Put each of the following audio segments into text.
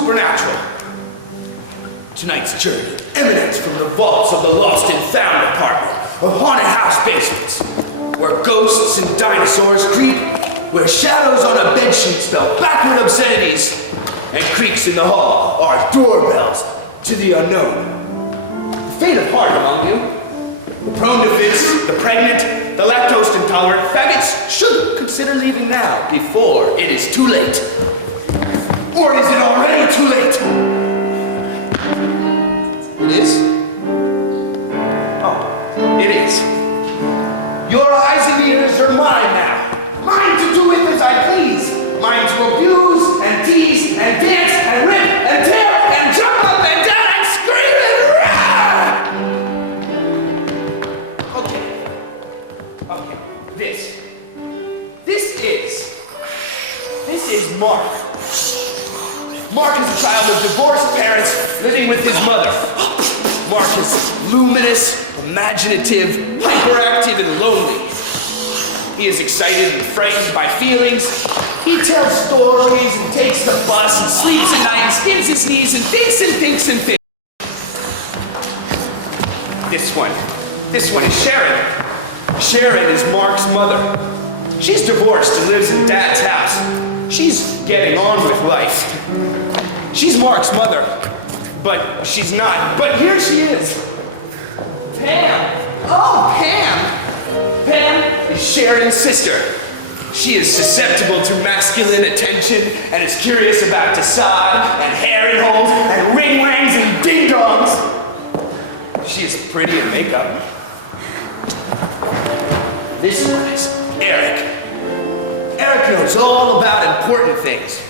supernatural. Tonight's journey emanates from the vaults of the lost and found department of haunted house basements, where ghosts and dinosaurs creep, where shadows on a bedsheet spell backward obscenities, and creaks in the hall are doorbells to the unknown. The faint of heart among you, the prone to fits, the pregnant, the lactose intolerant faggots should consider leaving now before it is too late. Or is it already too late? It is? Oh, it is. Your eyes and ears are mine now. Mine to do with as I please. Mine to abuse and tease and dance and rip and tear and jump up and down and scream and rah! Okay. This is Mark. Mark is a child of divorced parents living with his mother. Mark is luminous, imaginative, hyperactive, and lonely. He is excited and frightened by feelings. He tells stories and takes the bus and sleeps at night and skins his knees and thinks and thinks and thinks. This one is Sharon. Sharon is Mark's mother. She's divorced and lives in Dad's house. She's getting on with life. She's Mark's mother, but she's not. But here she is. Pam. Oh, Pam. Pam is Sharon's sister. She is susceptible to masculine attention and is curious about Desaad and Harry holes and ring-wangs and ding-dongs. She is pretty in makeup. This one is Eric. Eric knows all about important things.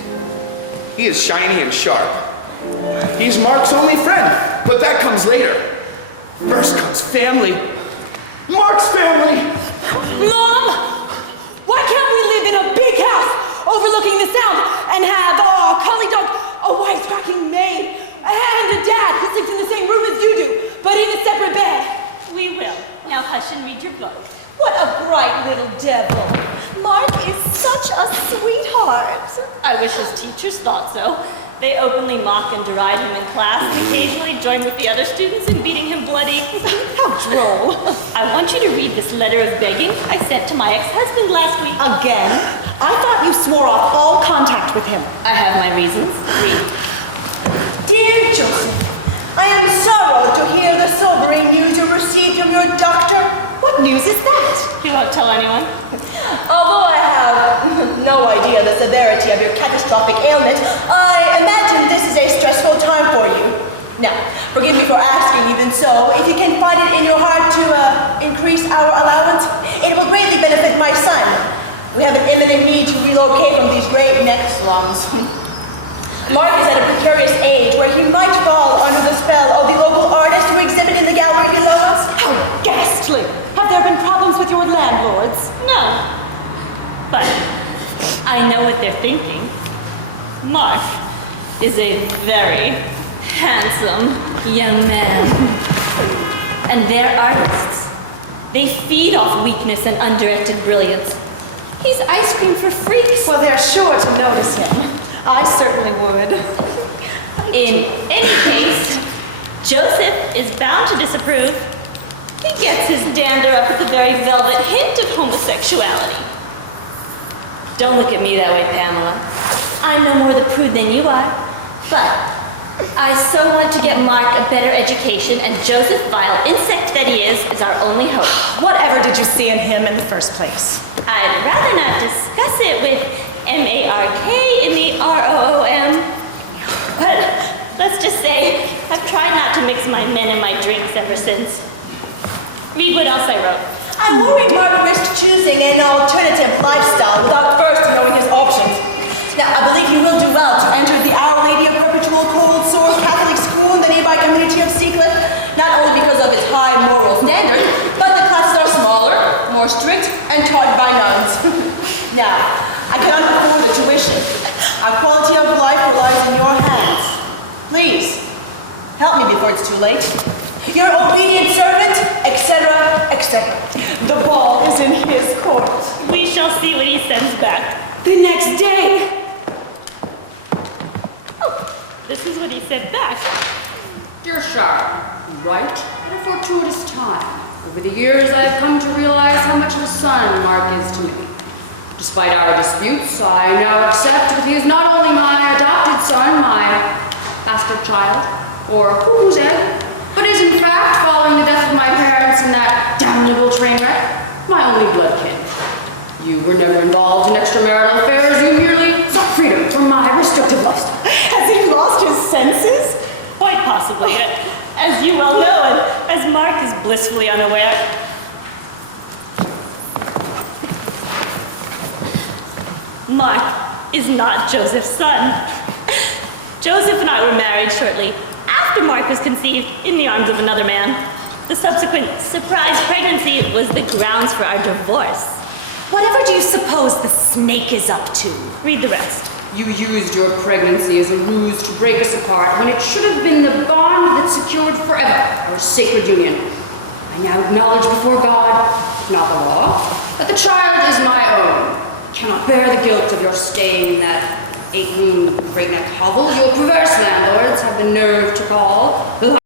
He is shiny and sharp. He's Mark's only friend, but that comes later. First comes family. Mark's family! Mom! Why can't we live in a big house overlooking the sound and have a collie dog, a wisecracking maid, and a dad who sleeps in the same room as you do, but in a separate bed? We will. Now hush and read your book. What a bright little devil. Mark is such a sweetheart. I wish his teachers thought so. They openly mock and deride him in class and occasionally join with the other students in beating him bloody. How droll. I want you to read this letter of begging I sent to my ex-husband last week. Again? I thought you swore off all contact with him. I have my reasons. Read. Dear Joseph, I am sorrowed to hear the sobering news you received from your doctor. What news is that? You won't tell anyone? Although I have no idea the severity of your catastrophic ailment, I imagine this is a stressful time for you. Now, forgive me for asking even so, if you can find it in your heart to increase our allowance, it will greatly benefit my son. We have an imminent need to relocate from these great neck slums. Mark is at a precarious age where he might fall under the spell of the local artist who exhibit in the gallery below us. How ghastly! Have there been problems with your landlords? No. But I know what they're thinking. Mark is a very handsome young man. And they're artists. They feed off weakness and undirected brilliance. He's ice cream for freaks. Well, they're sure to notice him. I certainly would. In any case, Joseph is bound to disapprove. He gets his dander up at the very velvet hint of homosexuality. Don't look at me that way, Pamela. I'm no more the prude than you are. But I so want to get Mark a better education, and Joseph, vile insect that he is our only hope. Whatever did you see in him in the first place? I'd rather not discuss it with M-A-R-K-M-E-R-O-O-M. But let's just say I've tried not to mix my men and my drinks ever since. Read what else I wrote. I'm worried Mark risked choosing an alternative lifestyle without first knowing his options. Now, I believe you will do well to enter the Our Lady of Perpetual Cold Sore Catholic School in the nearby community of Seacliff, not only because of its high moral standard, but the classes are smaller, more strict, and taught by nuns. Now, I cannot afford the tuition. Our quality of life relies in your hands. Please, help me before it's too late. Your obedient servant, etc., etc. The ball is in his court. We shall see what he sends back. The next day. Oh, This is what he said back. Dear Sharon, you write at a fortuitous time. Over the years, I have come to realize how much of a son Mark is to me. Despite our disputes, I now accept that he is not only my adopted son, my bastard child, or who's egg, but is in fact, following the death of my parents in that damnable train wreck, my only blood kin. You were never involved in extramarital affairs, you merely sought freedom from my restrictive lifestyle. Has he lost his senses? Quite possibly. As you well know, and as Mark is blissfully unaware. Mark is not Joseph's son. Joseph and I were married shortly after Mark was conceived in the arms of another man. The subsequent surprise pregnancy was the grounds for our divorce. Whatever do you suppose the snake is up to? Read the rest. You used your pregnancy as a ruse to break us apart when it should have been the bond that secured forever our sacred union. I now acknowledge before God, if not the law, that the child is my own. I cannot bear the guilt of your staying in that 8-room breakneck hovel your perverse landlords have the nerve to call the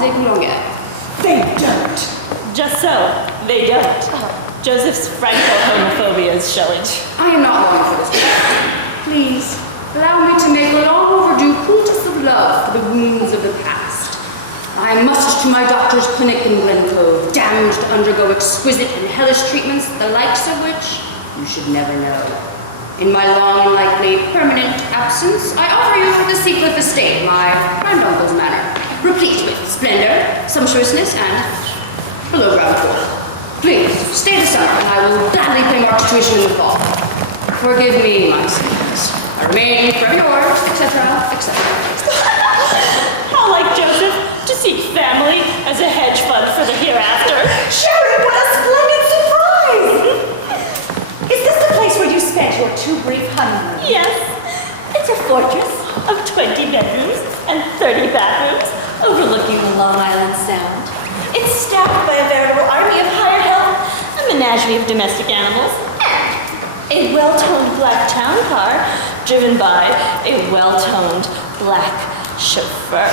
des Coulongues. They don't. Just so, they don't. Joseph's Franco-homophobia is showing. I am not long for this. Please, allow me to make a long overdue poultice of love for the wounds of the past. I must to my doctor's clinic in Glen Cove, damned to undergo exquisite and hellish treatments, the likes of which you should never know. In my long and likely permanent absence, I offer you the Seacliff estate, my granduncle's manor, replete with splendor, sumptuousness, and below-ground pool. Please, stay the summer, and I will gladly pay Mark's tuition in the fall. Forgive me my sins. I remain forever yours, etc., etc. How like Joseph to seek family as a hedge fund for the hereafter. Sharon, what a splendid surprise! Is this the place where you spent your 2 brief honeymoons? Yes, it's a fortress of 20 bedrooms and 30 bathrooms overlooking the Long Island Sound. It's staffed by a veritable army of hired help, a menagerie of domestic animals, and a well-toned black town car driven by a well-toned black chauffeur.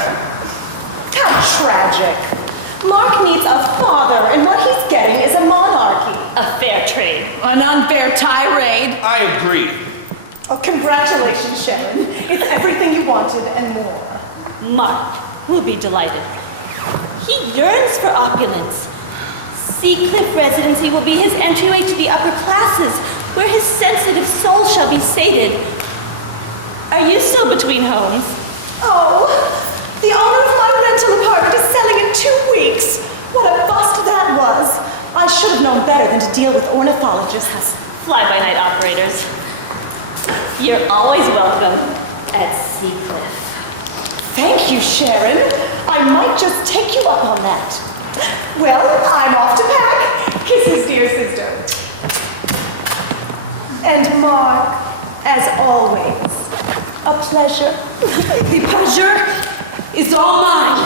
How tragic. Mark needs a father, and what he's getting is a monarchy. A fair trade. An unfair tirade. I agree. Oh, congratulations, Sharon. It's everything you wanted and more. Mark will be delighted. He yearns for opulence. Seacliff residency will be his entryway to the upper classes, where his sensitive soul shall be sated. Are you still between homes? Oh, the owner of my rental apartment is selling in 2 weeks. What a bust that was. I should have known better than to deal with ornithologists. Fly-by-night operators. You're always welcome at Seacliff. Thank you, Sharon. I might just take you up on that. Well, I'm off to pack. Kisses, dear sister. And Mark, as always, a pleasure. The pleasure is all mine.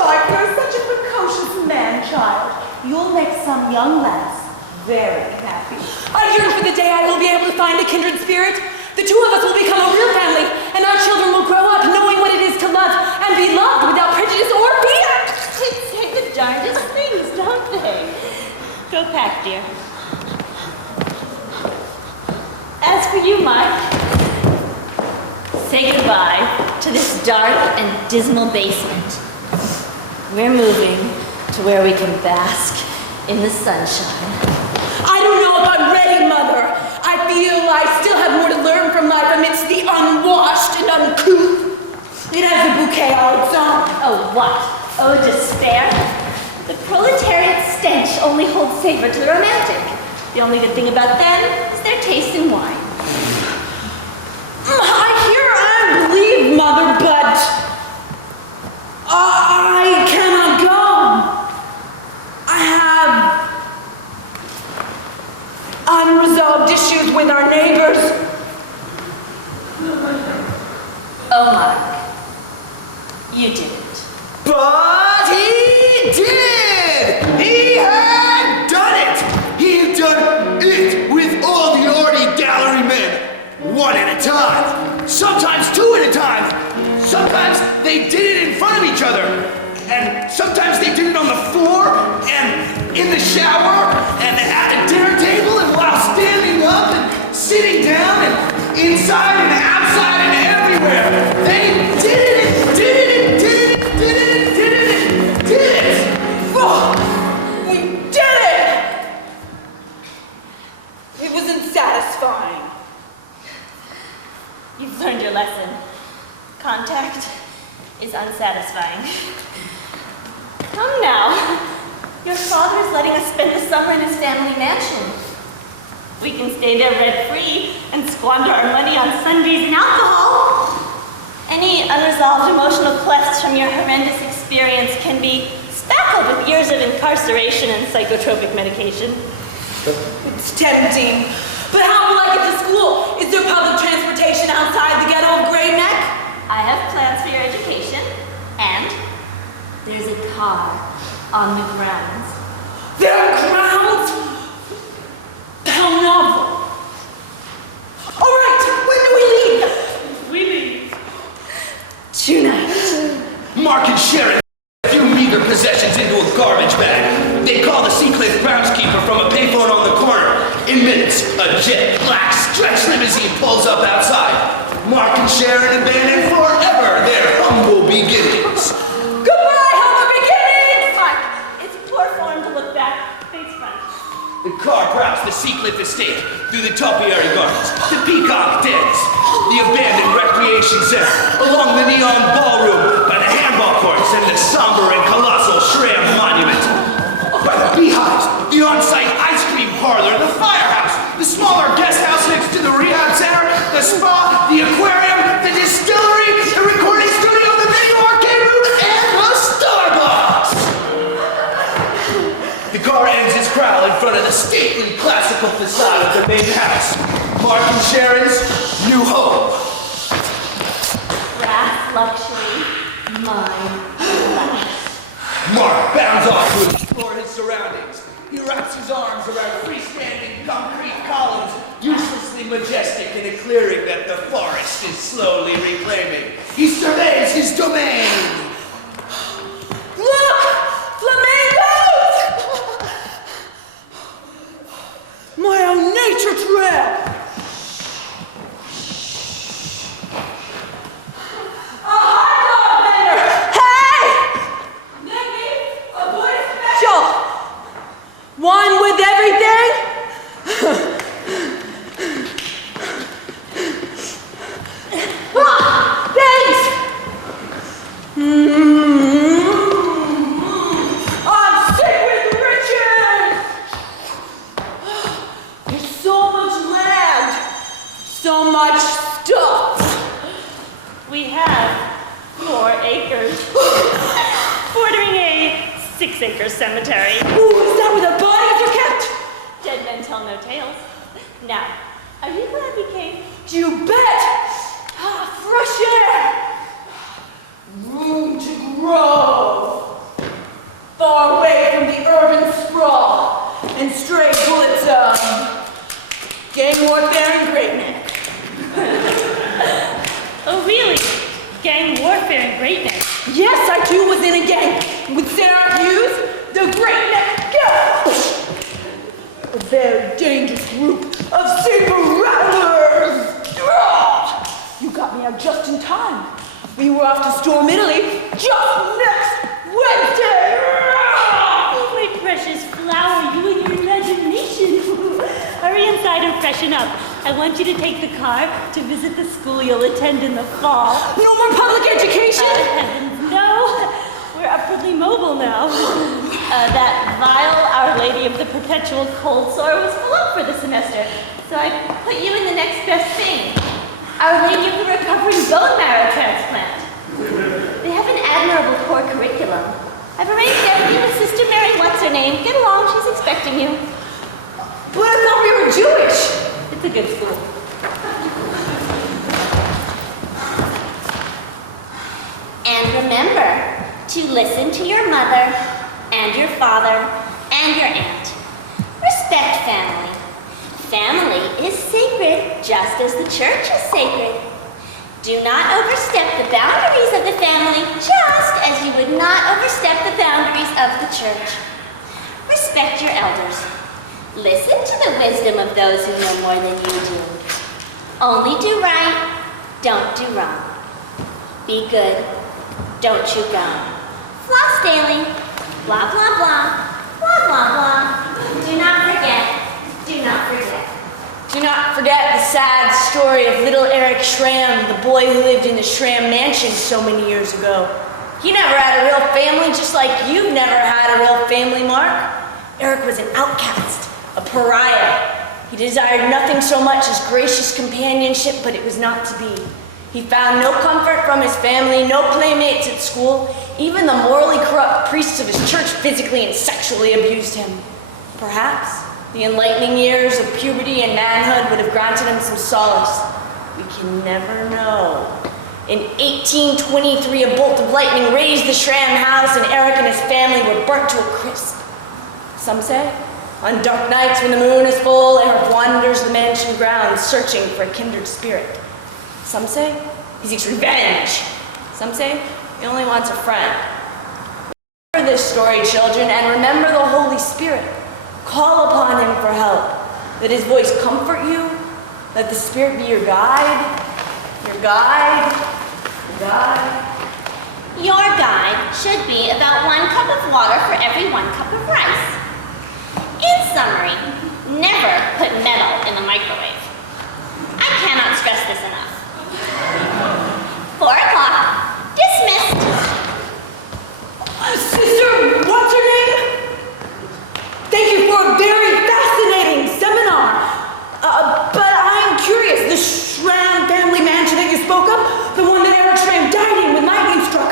Mark, you're such a precocious man-child. You'll make some young lass very happy. I yearn for the day I will be able to find a kindred spirit. The 2 of us will become a real family, and our children will grow up knowing what it is to love and be loved without prejudice or fear. They say the darndest things, don't they? Go pack, dear. As for you, Mike, say goodbye to this dark and dismal basement. We're moving to where we can bask in the sunshine. I don't know if I'm ready, Mother. I feel I still have more to learn from life amidst the unwashed and uncouth. It has a bouquet all its own. Oh, what? Oh, despair? The proletariat stench only holds savor to the romantic. The only good thing about them is their taste in wine. I hear and believe, Mother, but I cannot go. I have unresolved issues with our neighbors. Oh, Mark. You didn't. But he did! He had done it! He had done it with all the Artie gallery men, 1 at a time, sometimes 2 at a time, they did it in front of each other. And sometimes they did it on the floor, and in the shower, and at a dinner table, and while standing up, and sitting down, and inside, and outside, and everywhere. They did it, and did it, and did it, and did it, and did it, and did it. Oh, we did it! It wasn't satisfying. You've learned your lesson. Contact is unsatisfying. Come now. Your father is letting us spend the summer in his family mansion. We can stay there rent-free and squander our money on Sundays and alcohol. Any unresolved emotional quests from your horrendous experience can be spackled with years of incarceration and psychotropic medication. It's tempting. But how will I get to school? Is there public transportation outside the ghetto of Great Neck? I have plans for your education, and there's a car on the grounds. There are grounds? How novel. All right, when do we leave? We leave Tonight. Mark and Sharon a few meager possessions into a garbage bag. They call the Seacliff groundskeeper from a payphone on the corner. In minutes, a jet black stretch limousine pulls up outside. Mark and Sharon abandon forever their humble beginnings. Goodbye, humble beginnings! Mark, it's poor form to look back, face front. The car prowls the Seacliff estate through the topiary gardens, the peacock dens, the abandoned recreation center, along the neon ballroom, by the handball courts, and the somber and colossal Shram monument. By the beehives, the on-site ice cream parlor, the firehouse, the smaller guest house next to the rehab center, the spa, the aquarium, the distillery, the recording studio, the video arcade room, and the Starbucks! The car ends its prowl in front of the stately classical facade of the main house. Mark and Sharon's new home. Brass luxury, mine life. Mark bounds off to explore his surroundings. He wraps his arms around freestanding concrete columns, uselessly majestic in a clearing that the forest is slowly reclaiming. He surveys his domain. Look! Flamingos! My own nature trail! A hot dog vendor! Hey! Maybe a boy special! One with everything? Thanks! I'm sick with riches! There's so much land, so much stuff. We have 4 acres, bordering a 6-acre cemetery. Ooh, is that where the bodies are kept? Dead men tell no tales. Now, are you glad we came? You bet! Fresh air! Room to grow! Far away from the urban sprawl and stray bullets of gang warfare and Great Neck. Oh, really? Gang warfare and Great Neck? Yes, I too was in a gang with Sarah Hughes, the Great Neck Girls! A very dangerous group of saber rattlers! You got me out just in time. We were off to storm Italy just next Wednesday! My precious flower, you and your imagination. Hurry inside and freshen up. I want you to take the car to visit the school you'll attend in the fall. No more public education? Heavens, no. We're upwardly mobile now. That vile Our Lady of the Perpetual Cold Sore was full up for the semester, so I put you in the next best thing. Our Lady of the Recovering Bone Marrow Transplant. They have an admirable core curriculum. I've arranged everything with Sister Mary What's-Her-Name. Get along, she's expecting you. But I thought we were Jewish. It's a good school. And remember to listen to your mother and your father and your aunt. Respect family. Family is sacred just as the church is sacred. Do not overstep the boundaries of the family, just as you would not overstep the boundaries of the church. Respect your elders. Listen to the wisdom of those who know more than you do. Only do right, don't do wrong. Be good, don't chew gum. Floss daily, blah, blah, blah, blah, blah, blah. Do not forget, do not forget. Do not forget the sad story of little Eric Schramm, the boy who lived in the Schramm mansion so many years ago. He never had a real family, just like you've never had a real family, Mark. Eric was an outcast, a pariah. He desired nothing so much as gracious companionship, but it was not to be. He found no comfort from his family, no playmates at school. Even the morally corrupt priests of his church physically and sexually abused him. Perhaps the enlightening years of puberty and manhood would have granted him some solace. We can never know. In 1823, a bolt of lightning razed the Schramm house, and Eric and his family were burnt to a crisp. Some say, on dark nights when the moon is full, Eric wanders the mansion grounds searching for a kindred spirit. Some say he seeks revenge. Some say he only wants a friend. Remember this story, children, and remember the Holy Spirit. Call upon him for help. Let his voice comfort you. Let the Spirit be your guide. Your guide. Your guide. Your guide should be about 1 cup of water for every 1 cup of rice. In summary, never put metal in the microwave. I cannot stress this enough. 4 o'clock, dismissed. Sister, what's her name? Thank you for a very fascinating seminar. But I'm curious, the Schramm family mansion that you spoke of, the one that Eric Schramm died in when lightning struck,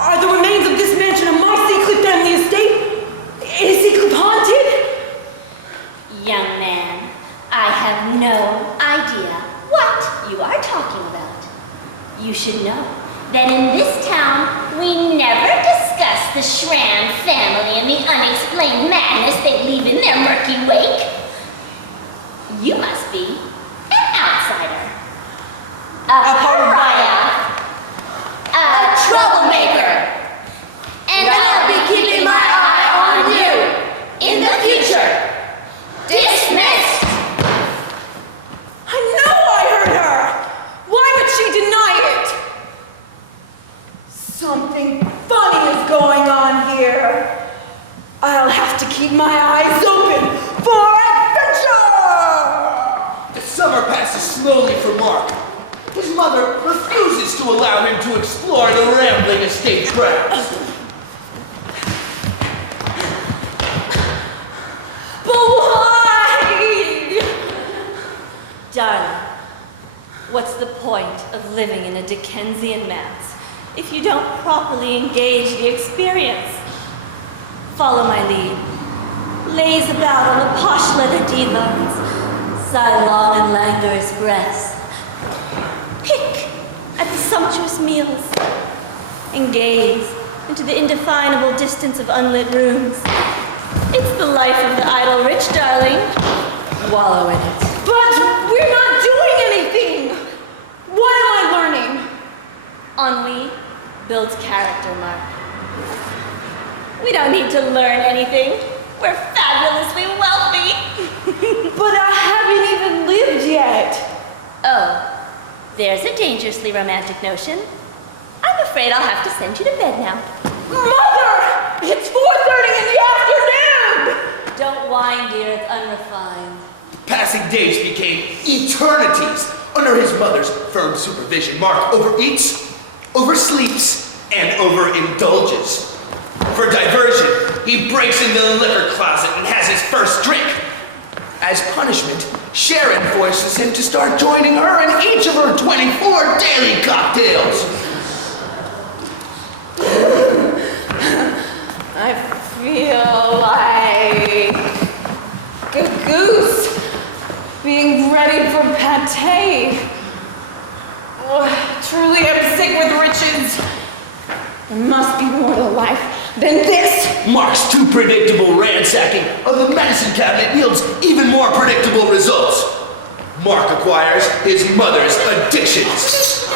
are the remains of this mansion on my Seacliff family estate? Is Seacliff haunted? Young man, I have no idea what you are talking about. You should know that in this town, we never discuss the Schramm family and the unexplained madness they leave in their murky wake. You must be an outsider, a pariah, a troublemaker, and I'll be keeping my eye on you in the future. Dismissed! I know I heard her! Why would she deny it? Something funny is going on here. I'll have to keep my eyes open for adventure! The summer passes slowly for Mark. His mother refuses to allow him to explore the rambling estate grounds. But why? Darling, what's the point of living in a Dickensian manse if you don't properly engage the experience? Follow my lead. Laze about on the posh leather divans. Sigh long and languorous breaths. Pick at the sumptuous meals. And gaze into the indefinable distance of unlit rooms. It's the life of the idle rich, darling. Wallow in it. But we're not doing anything! What am I learning? Ennui builds character, Mark. We don't need to learn anything. We're fabulously wealthy. But I haven't even lived yet. Oh, there's a dangerously romantic notion. I'm afraid I'll have to send you to bed now. Mother! It's 4:30 in the afternoon! Don't whine, dear. It's unrefined. Passing days became eternities under his mother's firm supervision. Mark overeats, oversleeps, and overindulges. For diversion, he breaks into the liquor closet and has his first drink. As punishment, Sharon forces him to start joining her in each of her 24 daily cocktails. I feel like a goose being ready for pâté. Oh, truly, I'm sick with riches. There must be more to life than this. Mark's too predictable ransacking of the medicine cabinet yields even more predictable results. Mark acquires his mother's addictions.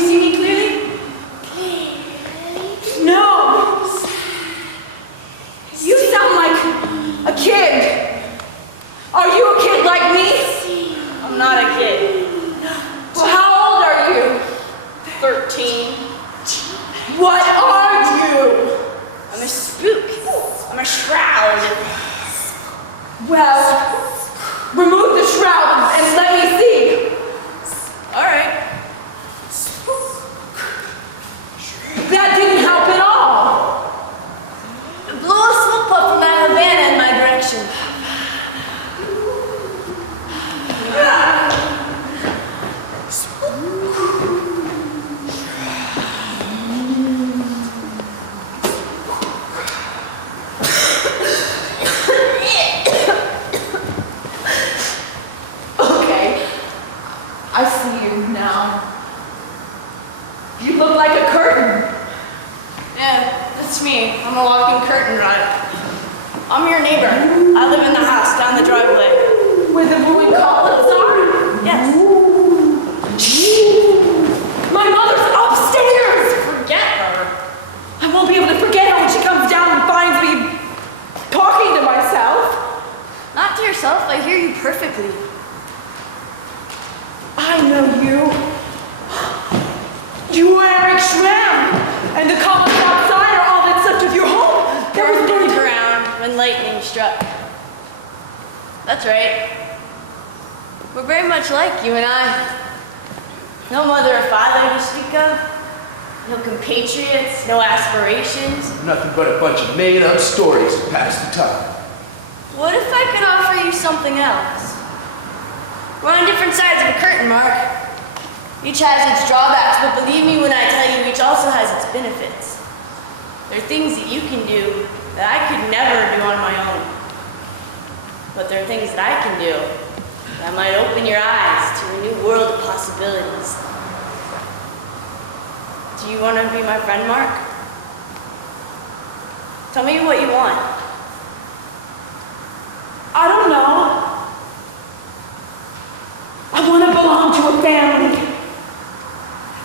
you see me clearly? No. You sound like a kid. Are you a kid like me? I'm not a kid. Well, how old are you? 13. What are you? I'm a spook. I'm a shroud. Well, remove the shroud and let me see. All right. That didn't help at all. Blow a smoke puff from that Havana in my direction. Okay, I see you now. You look like a curtain. Yeah, that's me. I'm a walking curtain rod. I'm your neighbor. I live in the house down the driveway. Where the ruined columns are? Yes. My mother's upstairs! Forget her. I won't be able to forget her when she comes down and finds me talking to myself. Not to yourself. I hear you perfectly. I know you. You were Eric Schramm, and the columns outside are all that's left of your home. That was Burned to burned the ground when lightning struck. That's right. We're very much like you and I. No mother or father to speak of. No compatriots, no aspirations. Nothing but a bunch of made-up stories to pass the time. What if I could offer you something else? We're on different sides of a curtain, Mark. Each has its drawbacks, but believe me when I tell you, each also has its benefits. There are things that you can do that I could never do on my own. But there are things that I can do that might open your eyes to a new world of possibilities. Do you want to be my friend, Mark? Tell me what you want. I don't know. I want to belong to a family.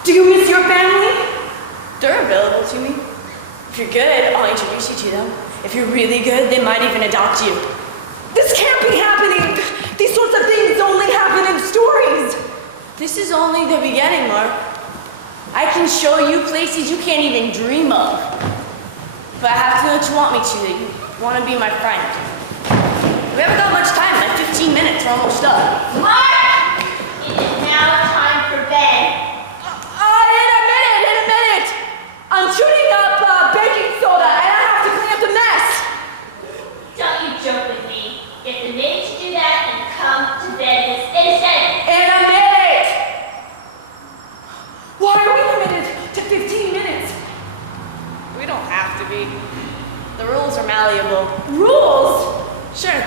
Do you miss your family? They're available to me. If you're good, I'll introduce you to them. If you're really good, they might even adopt you. This can't be happening. These sorts of things only happen in stories. This is only the beginning, Mark. I can show you places you can't even dream of. But I have to know what you want me to, that you want to be my friend. We haven't got much time, like 15 minutes, we're almost done. Mark! It is now time for bed. In a minute. I'm shooting up baking soda and I have to clean up the mess. Don't you joke with me. Get the maid to do that and come to bed this instant. In a minute. Why are we limited to 15 minutes? We don't have to be. The rules are malleable. Rules? Sure,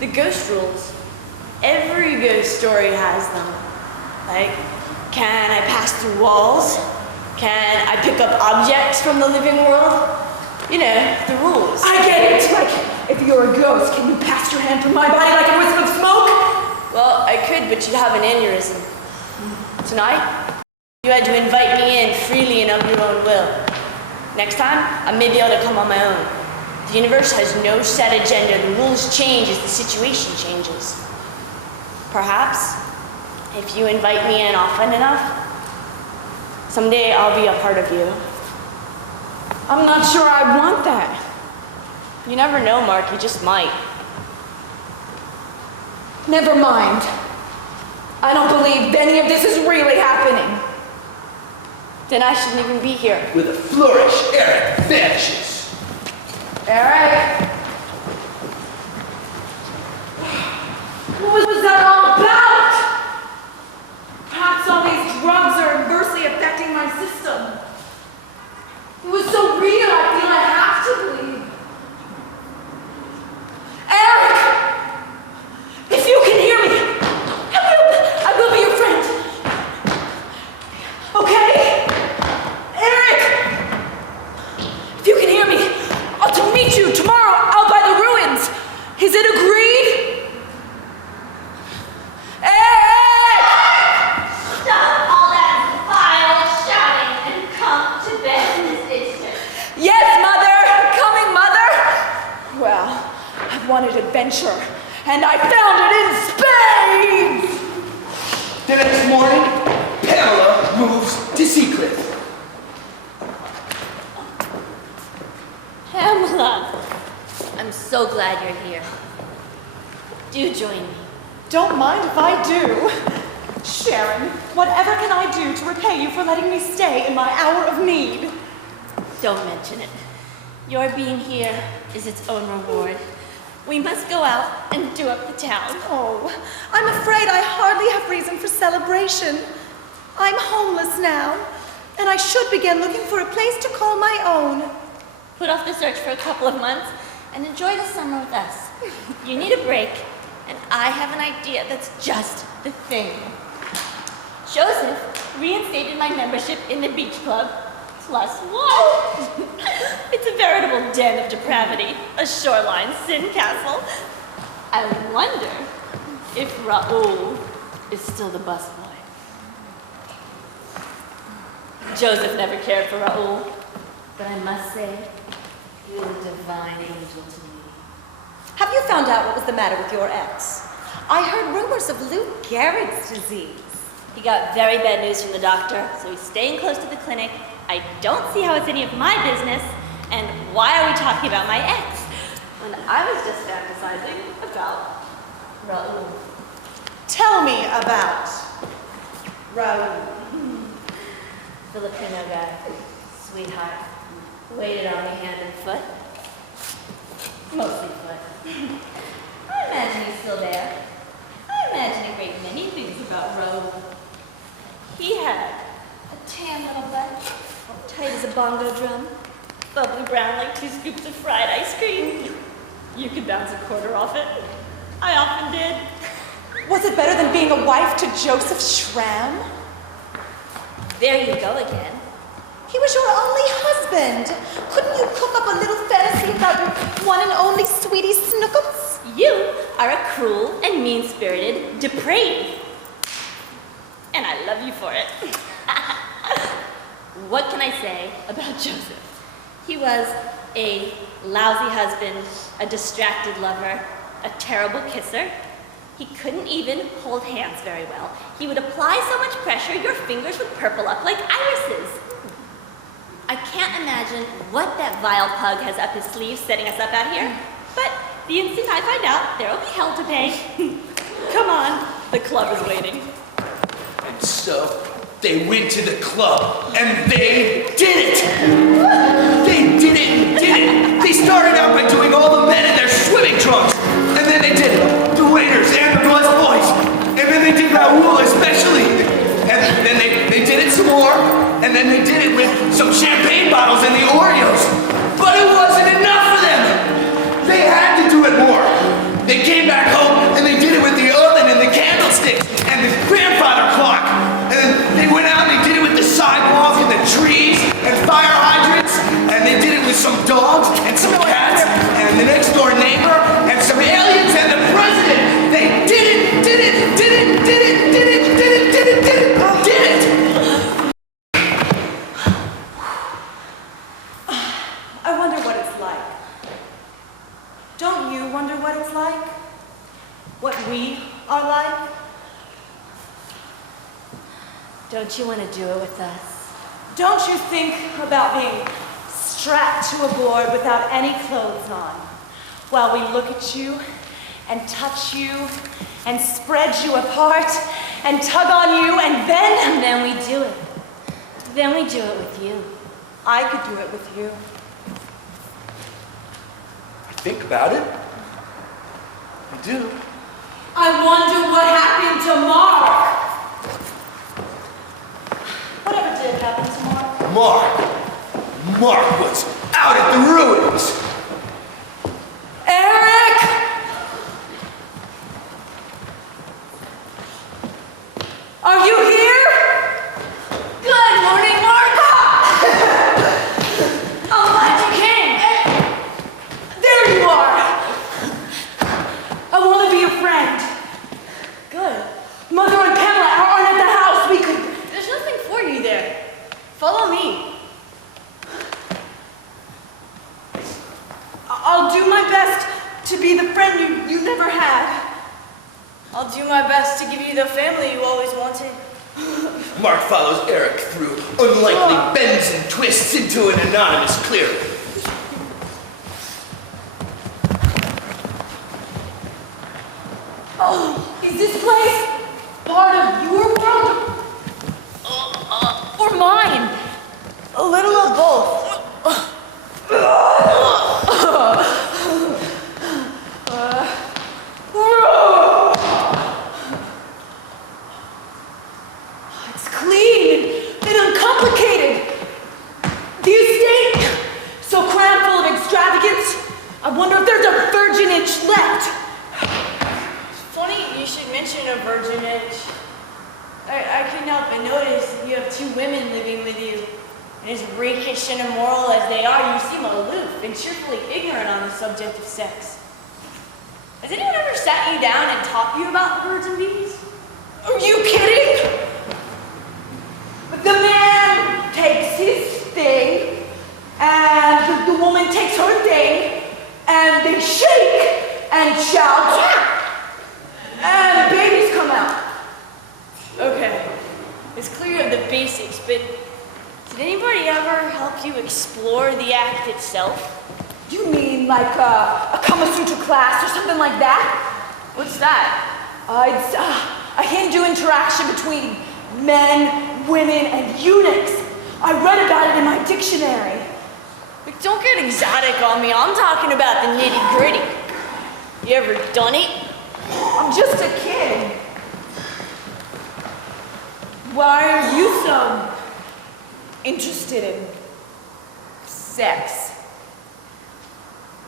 the ghost rules. Every ghost story has them. Like, can I pass through walls? Can I pick up objects from the living world? You know, the rules. I get it. Like, if you're a ghost, can you pass your hand through my body like a wisp of smoke? Well, I could, but you'd have an aneurysm. Tonight, you had to invite me in freely and of your own will. Next time, I may be able to come on my own. The universe has no set agenda. The rules change as the situation changes. Perhaps, if you invite me in often enough, someday I'll be a part of you. I'm not sure I want that. You never know, Mark. You just might. Never mind. I don't believe any of this is really happening. Then I shouldn't even be here. With a flourish, Eric vanishes. Eric! What was that all about? Perhaps all these drugs are adversely affecting my system. It was so real, I feel I have to believe. Eric! If you can hear me, I will be your friend. Okay? Eric! If you can hear me, I'll to meet you tomorrow out by the ruins. Is it agreed? Eric! Stop all that vile and I found it in spades! The next morning, Pamela moves to Seacliff. Pamela, I'm so glad you're here. Do join me. Don't mind if I do. Sharon, whatever can I do to repay you for letting me stay in my hour of need? Don't mention it. Your being here is its own reward. We must go out and do up the town. Oh, I'm afraid I hardly have reason for celebration. I'm homeless now, and I should begin looking for a place to call my own. Put off the search for a couple of months and enjoy the summer with us. You need a break, and I have an idea that's just the thing. Joseph reinstated my membership in the beach club, +1. It's a veritable den of depravity, a shoreline sin castle. I wonder if Raoul is still the busboy. Joseph never cared for Raoul, but I must say, he was a divine angel to me. Have you found out what was the matter with your ex? I heard rumors of Lou Gehrig's disease. He got very bad news from the doctor, so he's staying close to the clinic. I don't see how it's any of my business, and why are we talking about my ex when I was just fantasizing about Raoul? Tell me about Raoul. Filipino guy, sweetheart, waited on me hand and foot. Mostly foot. I imagine he's still there. I imagine a great many things about Raoul. He had a tan little butt, tight as a bongo drum, bubbly brown like 2 scoops of fried ice cream. You could bounce a quarter off it. I often did. Was it better than being a wife to Joseph Schramm? There you go again. He was your only husband. Couldn't you cook up a little fantasy about your one and only sweetie Snookums? You are a cruel and mean-spirited depraved. And I love you for it. What can I say about Joseph? He was a lousy husband, a distracted lover, a terrible kisser. He couldn't even hold hands very well. He would apply so much pressure, your fingers would purple up like irises. I can't imagine what that vile pug has up his sleeve setting us up out here. But the instant I find out, there'll be hell to pay. Come on, the club is waiting. And so, they went to the club, and they did it! They did it and did it! They started out by doing all the men in their swimming trunks, and then they did the waiters and the busboys, and then they did Raoul especially, and then they did it some more, and then they did it with some champagne bottles and the Oreos. But it wasn't enough for them! They had to do it more. They came back home, and they did it with the oven and the candlesticks, and the grandfather clock. And then they went out and they did it with the sidewalk and the trees and fire hydrants. And they did it with some dogs and some cats and the next door neighbor and some aliens and the president. They did it, did it, did it, did it, did it, did it, did it, did it, did it. I wonder what it's like. Don't you wonder what it's like? What we are like? Don't you want to do it with us? Don't you think about being strapped to a board without any clothes on, while we look at you and touch you and spread you apart and tug on you and then we do it. Then we do it with you. I could do it with you. Think about it. I do. I wonder what happened to Mark. Whatever did happen to Mark? Mark was out at the ruins. Eric! Are you here? Good morning, Mark! I'm glad you came. There you are. I want to be your friend. Good. Mother and Pamela aren't at the house. We could... There's nothing for you there. Follow me. Mark follows Eric through unlikely bends and twists into an anonymous clearing. Oh, is this place part of your world? Or mine? A little of both. It's clean and uncomplicated. The estate, so crammed full of extravagance. I wonder if there's a virginage left. Funny you should mention a virginage. I couldn't help but notice you have two women living with you. And as rakish and immoral as they are, you seem aloof and cheerfully ignorant on the subject of sex. Has anyone ever sat you down and taught you about birds and bees? Are you kidding? The man takes his thing, and the woman takes her thing, and they shake and shout, and babies come out. Okay, it's clear of the basics, but did anybody ever help you explore the act itself? You mean like a Kama Sutra class or something like that? What's that? It's a Hindu interaction between men, women, and eunuchs. I read about it in my dictionary. But don't get exotic on me. I'm talking about the nitty-gritty. You ever done it? I'm just a kid. Why are you so interested in sex?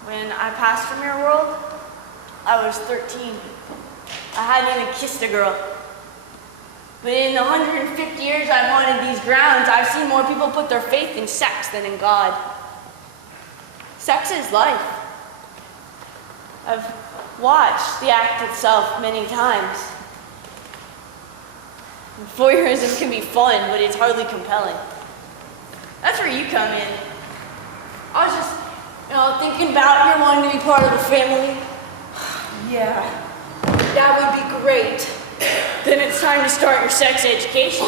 When I passed from your world, I was 13. I hadn't even kissed a girl. But in the 150 years I've haunted these grounds, I've seen more people put their faith in sex than in God. Sex is life. I've watched the act itself many times. Voyeurism can be fun, but it's hardly compelling. That's where you come in. I was just, thinking about you wanting to be part of the family. Yeah, that would be great. Then it's time to start your sex education.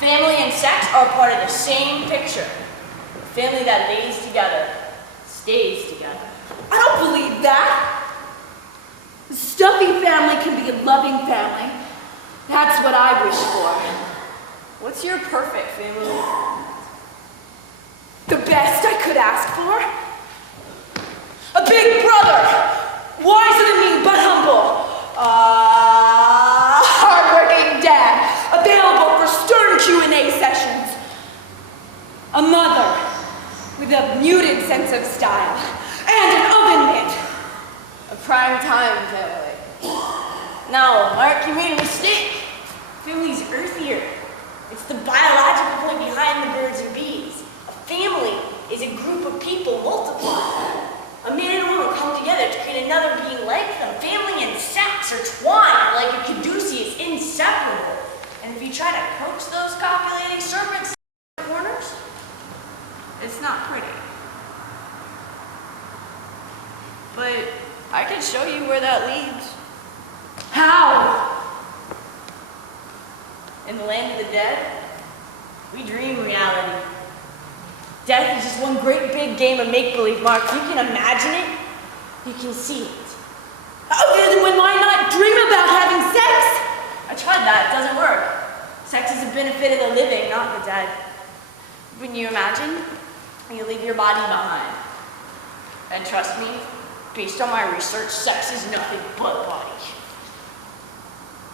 Family and sex are part of the same picture. A family that lays together, stays together. I don't believe that. A stuffy family can be a loving family. That's what I wish for. What's your perfect family? The best I could ask for? A big brother, wiser than me but humble. Hardworking dad, available for stern Q&A sessions. A mother with a muted sense of style and an oven mitt. A prime time family. No, Mark, you made a mistake. Family's earthier. It's the biological point behind the birds and bees. A family is a group of people multiplied. A man and a woman come together to create another being like them. Family and sex are twined like a caduceus, inseparable. And if you try to coax those copulating serpents in the corners, it's not pretty. But I can show you where that leads. How? In the land of the dead, we dream reality. Death is just one great big game of make-believe, Mark. If you can imagine it, you can see it. Oh, then why not dream about having sex? I tried that, it doesn't work. Sex is a benefit of the living, not the dead. When you imagine, you leave your body behind. And trust me, based on my research, sex is nothing but body.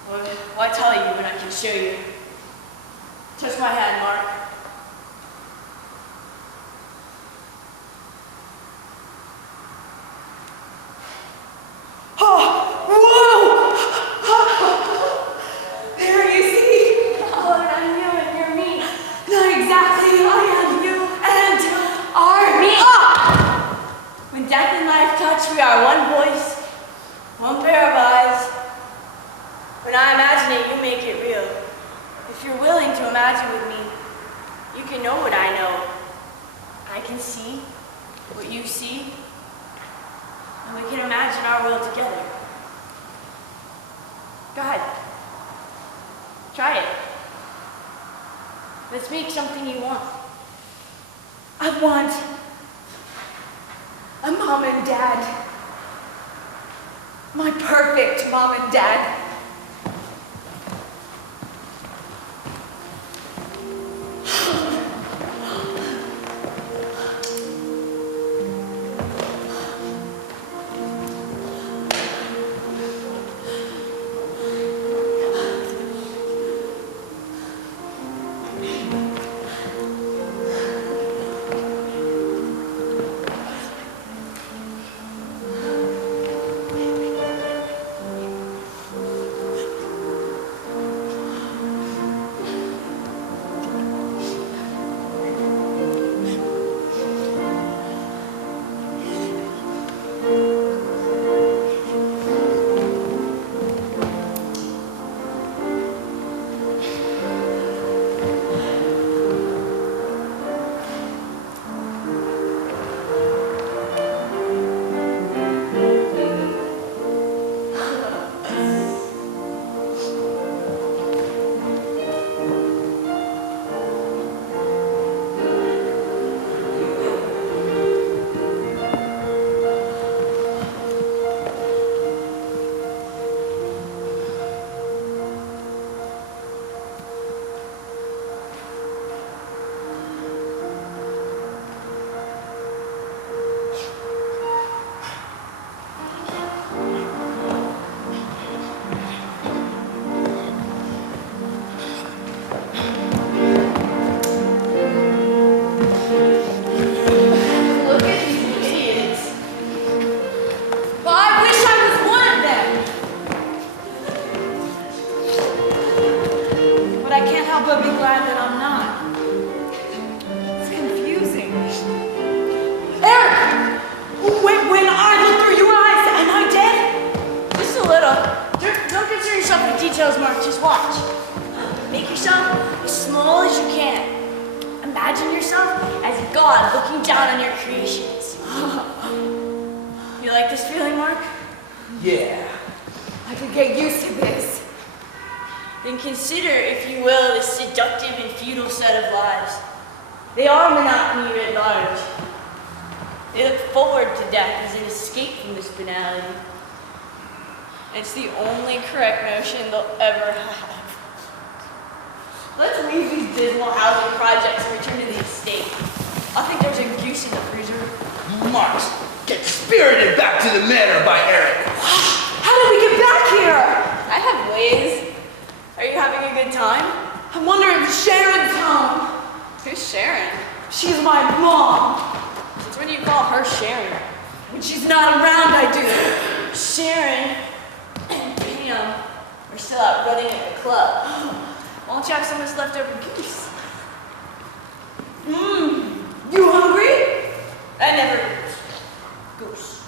Well, why tell you when I can show you? Touch my hand, Mark. Oh, whoa! There you see. Oh, and I'm you and you're me. Not exactly. I am you and are Me. Ah! When death and life touch, we are one voice, one pair of eyes. When I imagine it, you make it real. If you're willing to imagine with me, you can know what I know. I can see what you see, and we can imagine our world together. Go ahead. Try it. Let's make something you want. I want a mom and dad. My perfect mom and dad. It's the only correct notion they'll ever have. Let's leave these dismal housing projects and return to the estate. I think there's a goose in the freezer. Marks, get spirited back to the manor by Eric. How did we get back here? I have ways. Are you having a good time? I wonder if Sharon's home. Who's Sharon? She's my mom. Since when do you call her Sharon? When she's not around, I do. Sharon and Pam are still out running at the club. Why don't you have some of this leftover goose? You hungry? I never eat goose.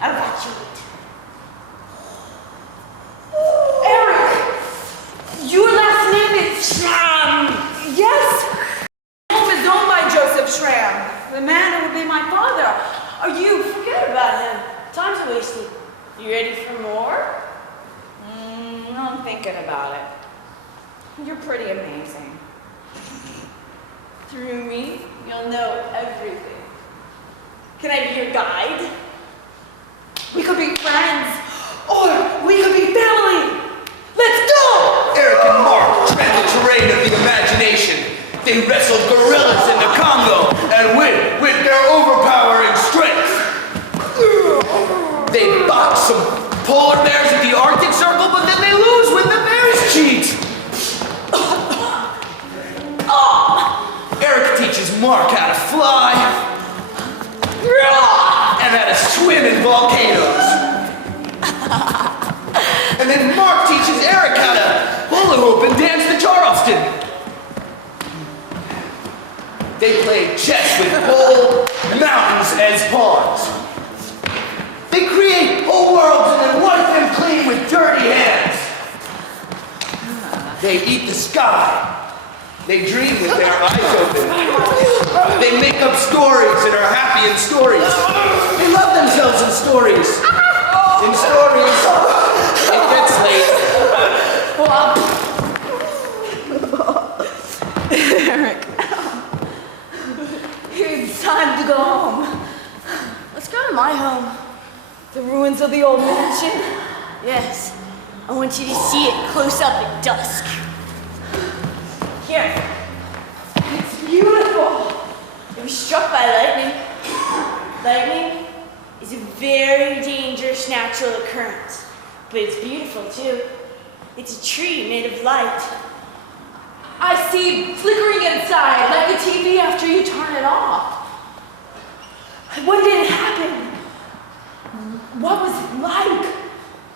I watch you eat. Eric! Your last name is Schramm. Yes. The home is owned by Joseph Schramm, the man who would be my father. Are you? Forget about him. Time's wasted. You ready for more? I'm thinking about it. You're pretty amazing. Through me, you'll know everything. Can I be your guide? We could be friends, or we could be family. Let's go! Eric and Mark tread the terrain of the imagination. They wrestled gorillas in the Congo and win with their overpowering strength. They box some polar bears at the Arctic Circle, but then they lose when the bears cheat. Eric teaches Mark how to fly and how to swim in volcanoes. And then Mark teaches Eric how to hula hoop and dance the Charleston. They play chess with whole mountains as pawns. They create whole worlds and then wipe them clean with dirty hands. They eat the sky. They dream with their eyes open. They make up stories and are happy in stories. They love themselves in stories. In stories. It gets late. of the old mansion? Yes. I want you to see it close up at dusk. Here. It's beautiful. It was struck by lightning. Lightning is a very dangerous natural occurrence, but it's beautiful too. It's a tree made of light. I see flickering inside, like the TV after you turn it off. When did it happen? What was it like?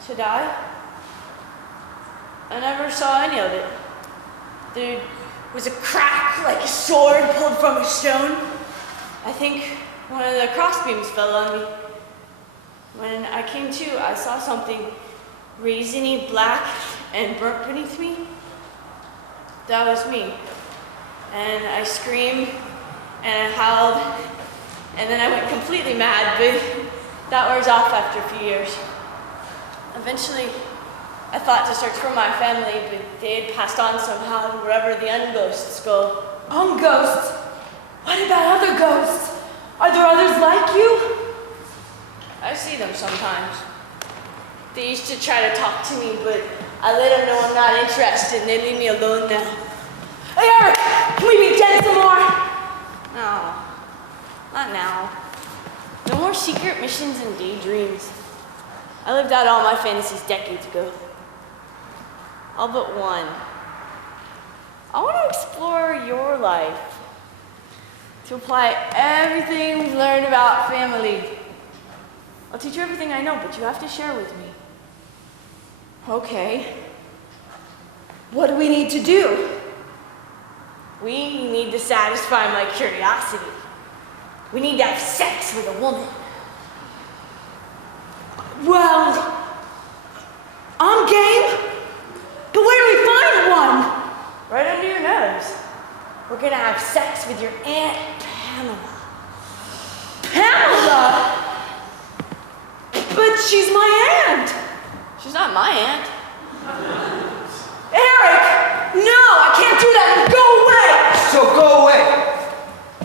To die? I never saw any of it. There was a crack like a sword pulled from a stone. I think one of the crossbeams fell on me. When I came to, I saw something raisiny black and burnt beneath me. That was me. And I screamed and I howled, and then I went completely mad, but that wears off after a few years. Eventually, I thought to search for my family, but they had passed on somehow to wherever the unghosts go. Ghosts? What about other ghosts? Are there others like you? I see them sometimes. They used to try to talk to me, but I let them know I'm not interested and they leave me alone now. Hey, Eric, can we be dead some more? No, not now. No more secret missions and daydreams. I lived out all my fantasies decades ago. All but one. I want to explore your life. To apply everything we've learned about family. I'll teach you everything I know, but you have to share with me. Okay. What do we need to do? We need to satisfy my curiosity. We need to have sex with a woman. Well, I'm game. But where do we find one? Right under your nose. We're gonna have sex with your Aunt Pamela. Pamela? But she's my aunt. She's not my aunt. Eric! No, I can't do that. Go away! So go away.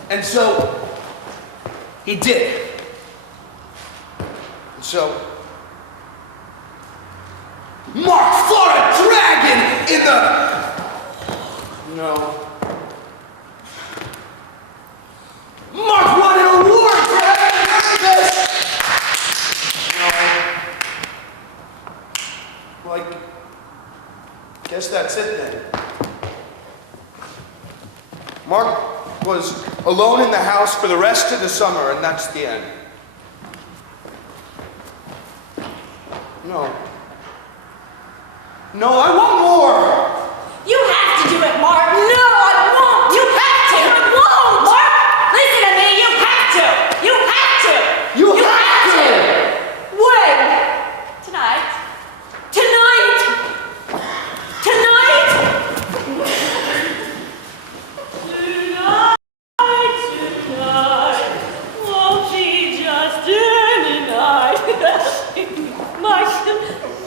And so he did. And so Mark fought a dragon in the... No. Mark won an award for having done this! No. Well, I guess that's it then. Mark was alone in the house for the rest of the summer, and that's the end. No. No, I want more! You have to do it, Mark! No, I won't! You have to! I won't! Mark, listen to me! You have to! You have to! You have to! When? Tonight. Tonight? Tonight? Tonight won't be just any night. Mark,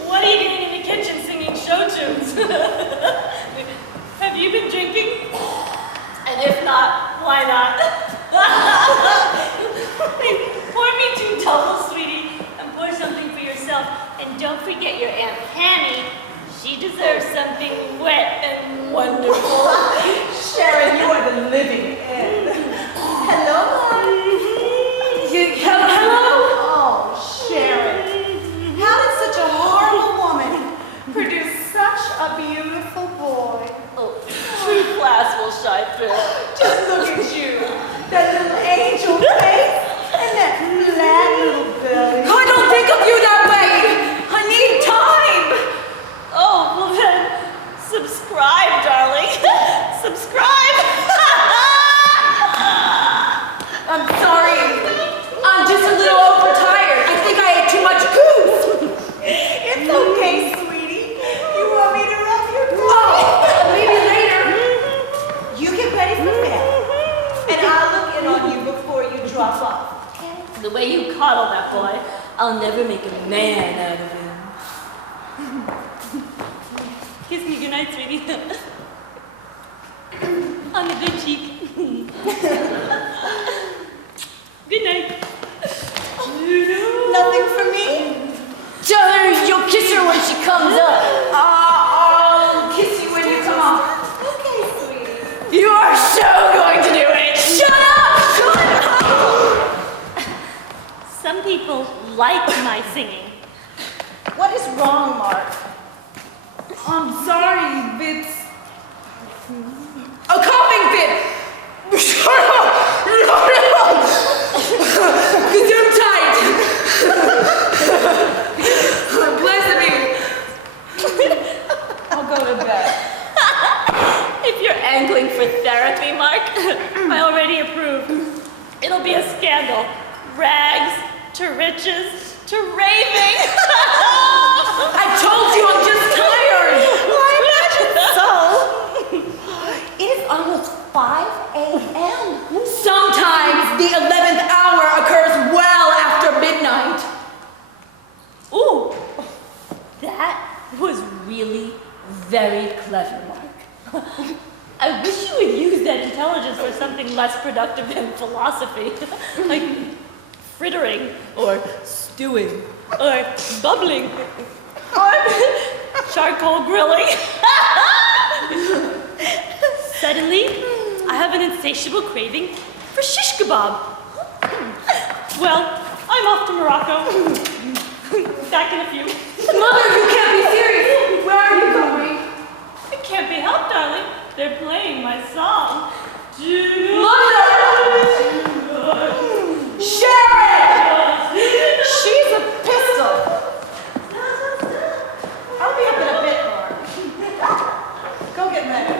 what are you doing in the kitchen singing show tunes? Have you been drinking? And if not, why not? Pour me 2 doubles, sweetie, and pour something for yourself. And don't forget your Aunt Pammy. She deserves something wet and wonderful. Sharon, you are the living end. Hello, Mom. Hello? Oh, Sharon. How did such a horrible woman produce such a beautiful boy? Oh, true class will shine through. Just look at you. That little angel face and that flat little belly. I don't think of you that way. I need time. Oh, well then, subscribe, darling. Subscribe. I'm sorry. I'm just a little overtired. I think I ate too much goose. It's okay, sweetie. You want me to rub your belly? Oh, maybe later. You get ready for bed, and I'll look in on you before you drop off. Okay? The way you coddle that boy, I'll never make a man out of him. Kiss me goodnight, sweetie. On the good cheek. Good night. Nothing for me? like my singing. What is wrong, Mark? I'm sorry, it's a coughing fit. Gesundheit. Bless me. I'll go to bed. If you're angling for therapy, Mark, I already approve. It'll be a scandal. Rags to riches to raving. I told you I'm just tired. Well, I imagine so. It is almost 5 a.m. Sometimes the 11th hour occurs well after midnight. Ooh, that was really very clever, Mark. I wish you would use that intelligence for something less productive than philosophy, like frittering, or stewing, or bubbling, or charcoal grilling. Suddenly, I have an insatiable craving for shish kebab. Well, I'm off to Morocco. Back in a few. Mother, you can't be serious. Where are you going? It can't be helped, darling. They're playing my song. Mother! Sharon! She's a pistol. I'll be up in a bit, Mark. Go get ready.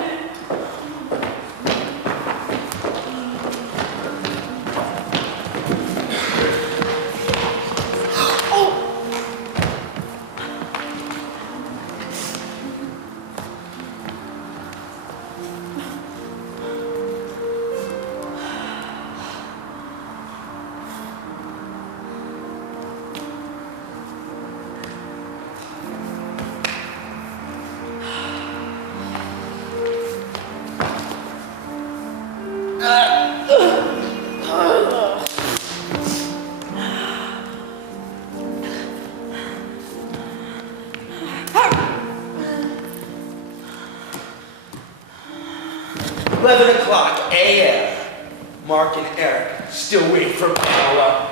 Mark and Eric still wait for Paola.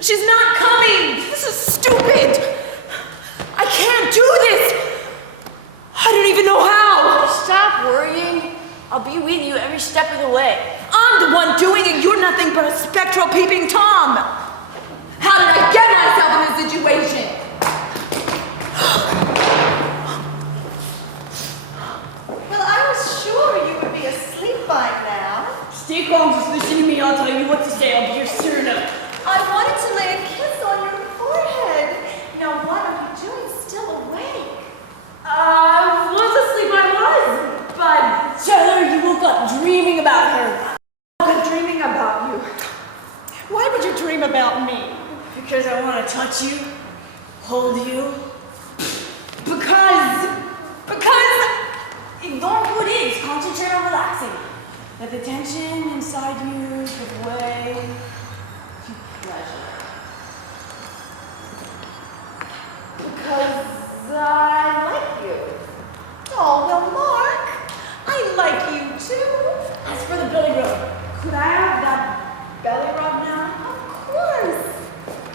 She's not coming! This is stupid! I can't do this! I don't even know how! Stop worrying. I'll be with you every step of the way. I'm the one doing it. You're nothing but a spectral peeping Tom. How did I get myself in this situation? Well, I was sure you would be asleep by now. Stay calm, just listen to me. I'll tell you what to say. I'll be here soon enough. I wanted to lay a kiss on your forehead. Now, what are you doing still awake? Once asleep I was, but tell her you woke up dreaming about her. I woke up dreaming about you. Why would you dream about me? Because I want to touch you, hold you. Because Ignore who it is. Concentrate on relaxing. Let the tension inside you give way to pleasure. Because I like you. Oh, well, Mark, I like you too. As for the belly rub, could I have that belly rub now? Of course.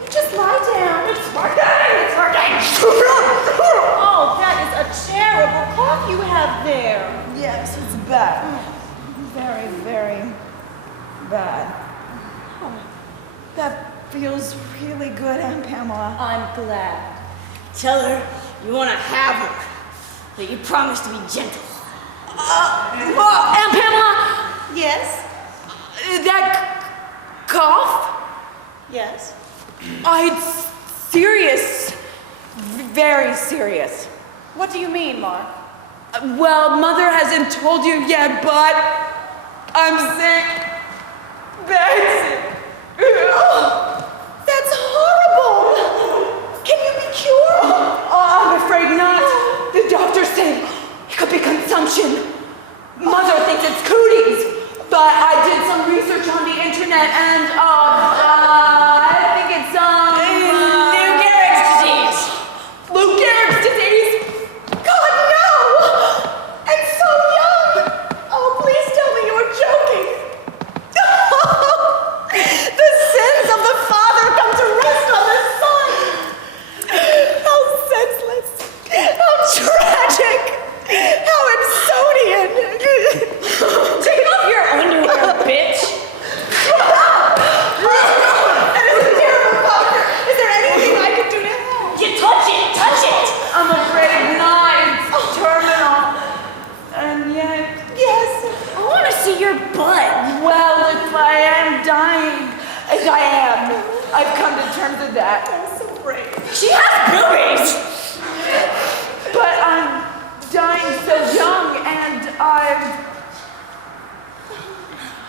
You just lie down. It's working! It's working! Oh, that is a terrible cough you have there. yes, it's bad. Very, very bad. Oh, that feels really good, Aunt Pamela. I'm glad. Tell her you want to have her, but you promise to be gentle. Aunt Pamela, Yes? that cough? Yes? It's serious. Very serious. What do you mean, Mark? Well, Mother hasn't told you yet, but I'm sick. Very sick. That's horrible! Can you be cured? I'm afraid not. The doctor said it could be consumption. Mother thinks it's cooties, but I did some research on the internet and I think it's Lou Gehrig's disease. Lou Gehrig's disease. God, no! And so young! Oh, please tell me you were joking. The sins of the father come to rest on your butt. Well, if I am dying, as I am, I've come to terms with that. I'm so brave. She has boobies. But I'm dying so young, and I've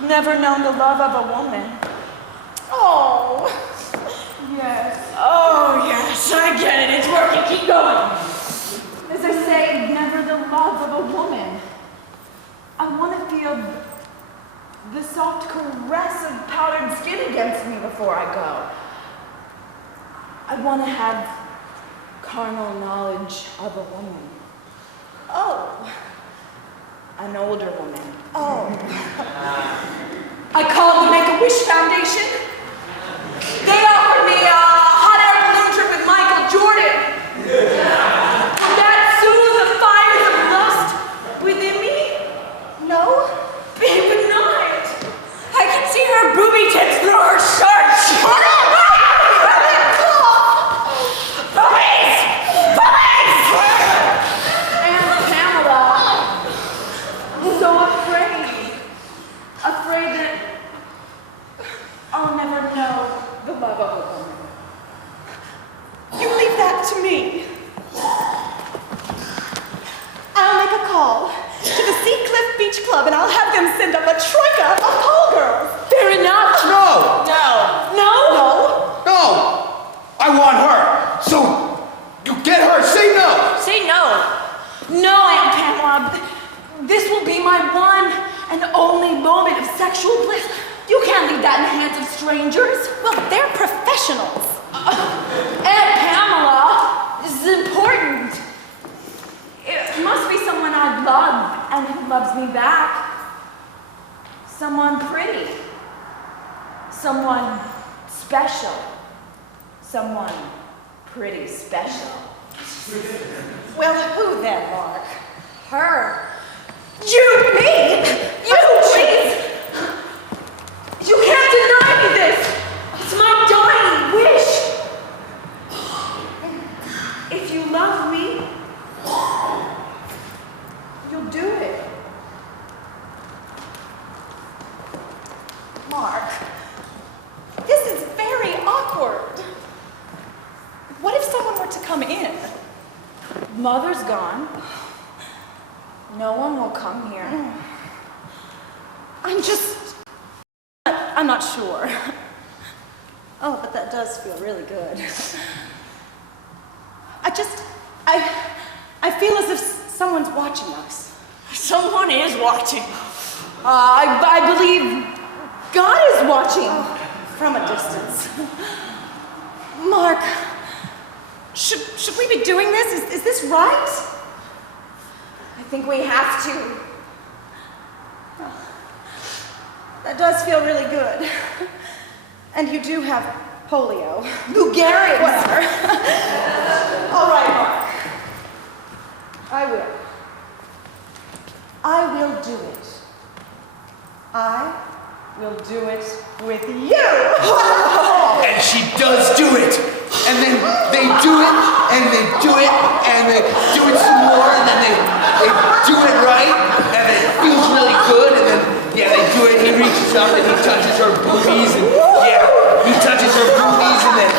never known the love of a woman. Oh. Yes. Oh, yes, I get it. It's working. Keep going. As I say, never the love of a woman. I want to feel the soft caress of powdered skin against me before I go. I want to have carnal knowledge of a woman. Oh. An older woman. Oh. I called the Make-A-Wish Foundation. They offered me a hot air balloon trip with Michael Jordan. Would that soothe the fires of lust within me? No? It would not. I can see her booby tips through her shirt. Police! Police! And Pamela. So afraid that I'll never know the love of a woman. You leave that to me. I'll make a call to the Sea Cliff Beach Club and I'll have them send up a troika of call girls. Fair enough. No! No? No! I want her! So, you get her, say no! Say no. No, Aunt Pamela. This will be my one and only moment of sexual bliss. You can't leave that in the hands of strangers. Well, they're professionals. Aunt Pamela, this is important. It must be someone I love and who loves me back. Someone pretty. Someone special. Someone pretty special. Well, who then, Mark? Her. You, me! You, please! You can't deny me this! It's my dying wish! If you love me, you'll do it. Mark, this is very awkward. What if someone were to come in? Mother's gone. No one will come here. I'm not sure. Oh, but that does feel really good. I feel as if someone's watching us. Someone is watching. I believe God is watching From a distance. Mark, should we be doing this? Is this right? I think we have to. That does feel really good. And you do have polio. Lou Gehrig's. Whatever. All right, Mark. I will. I will do it. I will do it with you. And she does do it! And then they do it, and they do it, and they do it some more, and then they do it right, and it feels really good, and then, yeah, they do it, he reaches up and he touches her boobies, and yeah, he touches her boobies, and then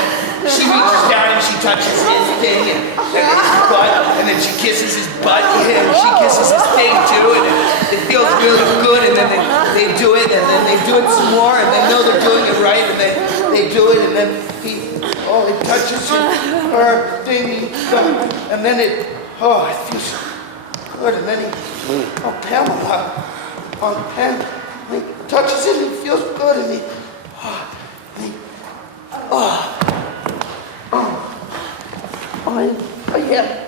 she reaches down and she touches his thing, and then his butt, and then she kisses his butt, and she kisses his thing too, and it feels really good, and then they do it, and then they do it some more, and they know they're doing it right, and then they do it, and then he touches her thing, and then it feels good, and then he touches it, and it feels good, and he yeah, it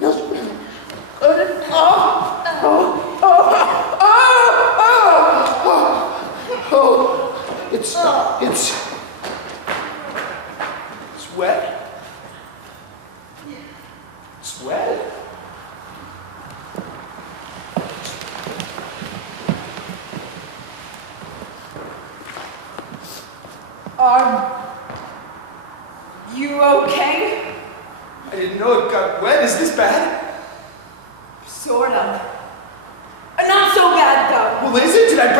feels really good, it's wet. It's wet. Are you okay? I didn't know it got wet. Is this bad? Sort of. Not so bad, though. Well, is it? Did I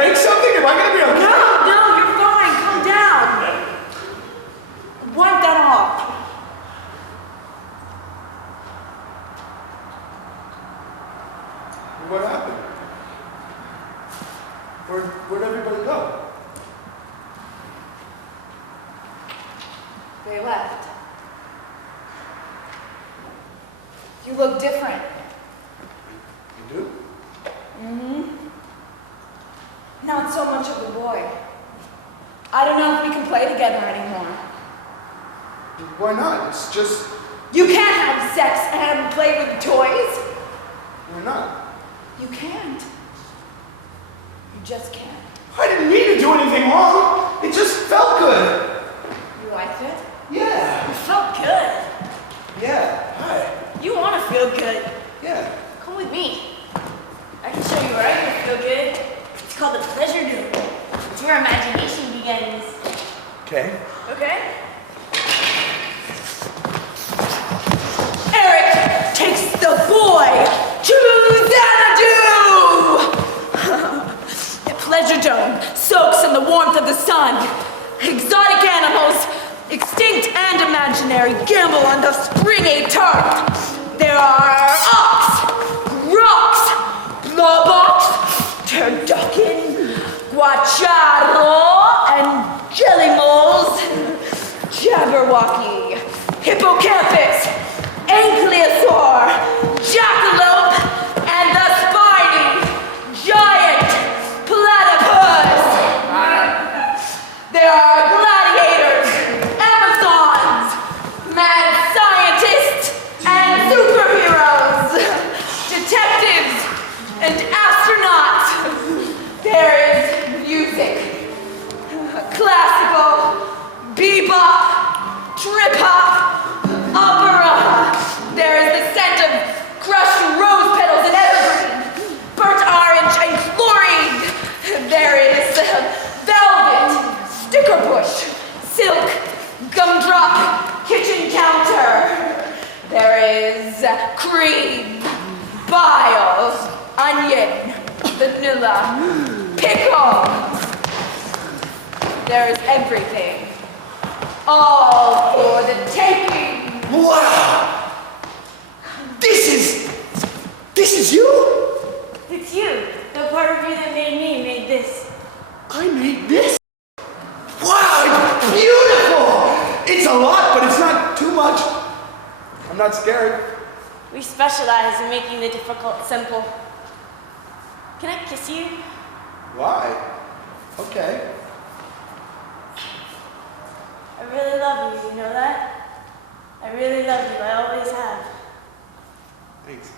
Where'd everybody go? They left. You look different. You do? Not so much of the boy. I don't know if we can play together anymore. Why not? It's just... You can't have sex and play with toys. Why not? You can't. You just can't. I didn't mean to do anything wrong. It just felt good. You liked it? Yeah. It felt good. Yeah. Hi. You want to feel good. Yeah. Come with me. I can show you where I can feel good. It's called the pleasure dome. It's where imagination begins. Okay. Okay? Eric takes the boy to Xanadu! The pleasure dome soaks in the warmth of the sun. Exotic animals, extinct and imaginary, gamble on the springy turf. There are ox, rocks, blowbox, turducken, guacharo, and jelly moles, jabberwocky, hippocampus, ankylosaur, jackalope, and the spiny giant platypus. There are gladiators, Amazons, mad scientists, and superheroes, detectives, and astronauts. There is music, classical, bebop, trip-hop, opera. There is the scent of crushed rose petals and evergreen, burnt orange and chlorine. There is velvet, sticker bush, silk, gumdrop, kitchen counter. There is cream, bile, onion, vanilla, pickle. There is everything. All for the taking. Wow! This is you? It's you. The part of you that made me made this. I made this? Wow, it's beautiful! It's a lot, but it's not too much. I'm not scared. We specialize in making the difficult simple. Can I kiss you? Why? Okay. I really love you, you know that? I really love you, I always have. Thanks.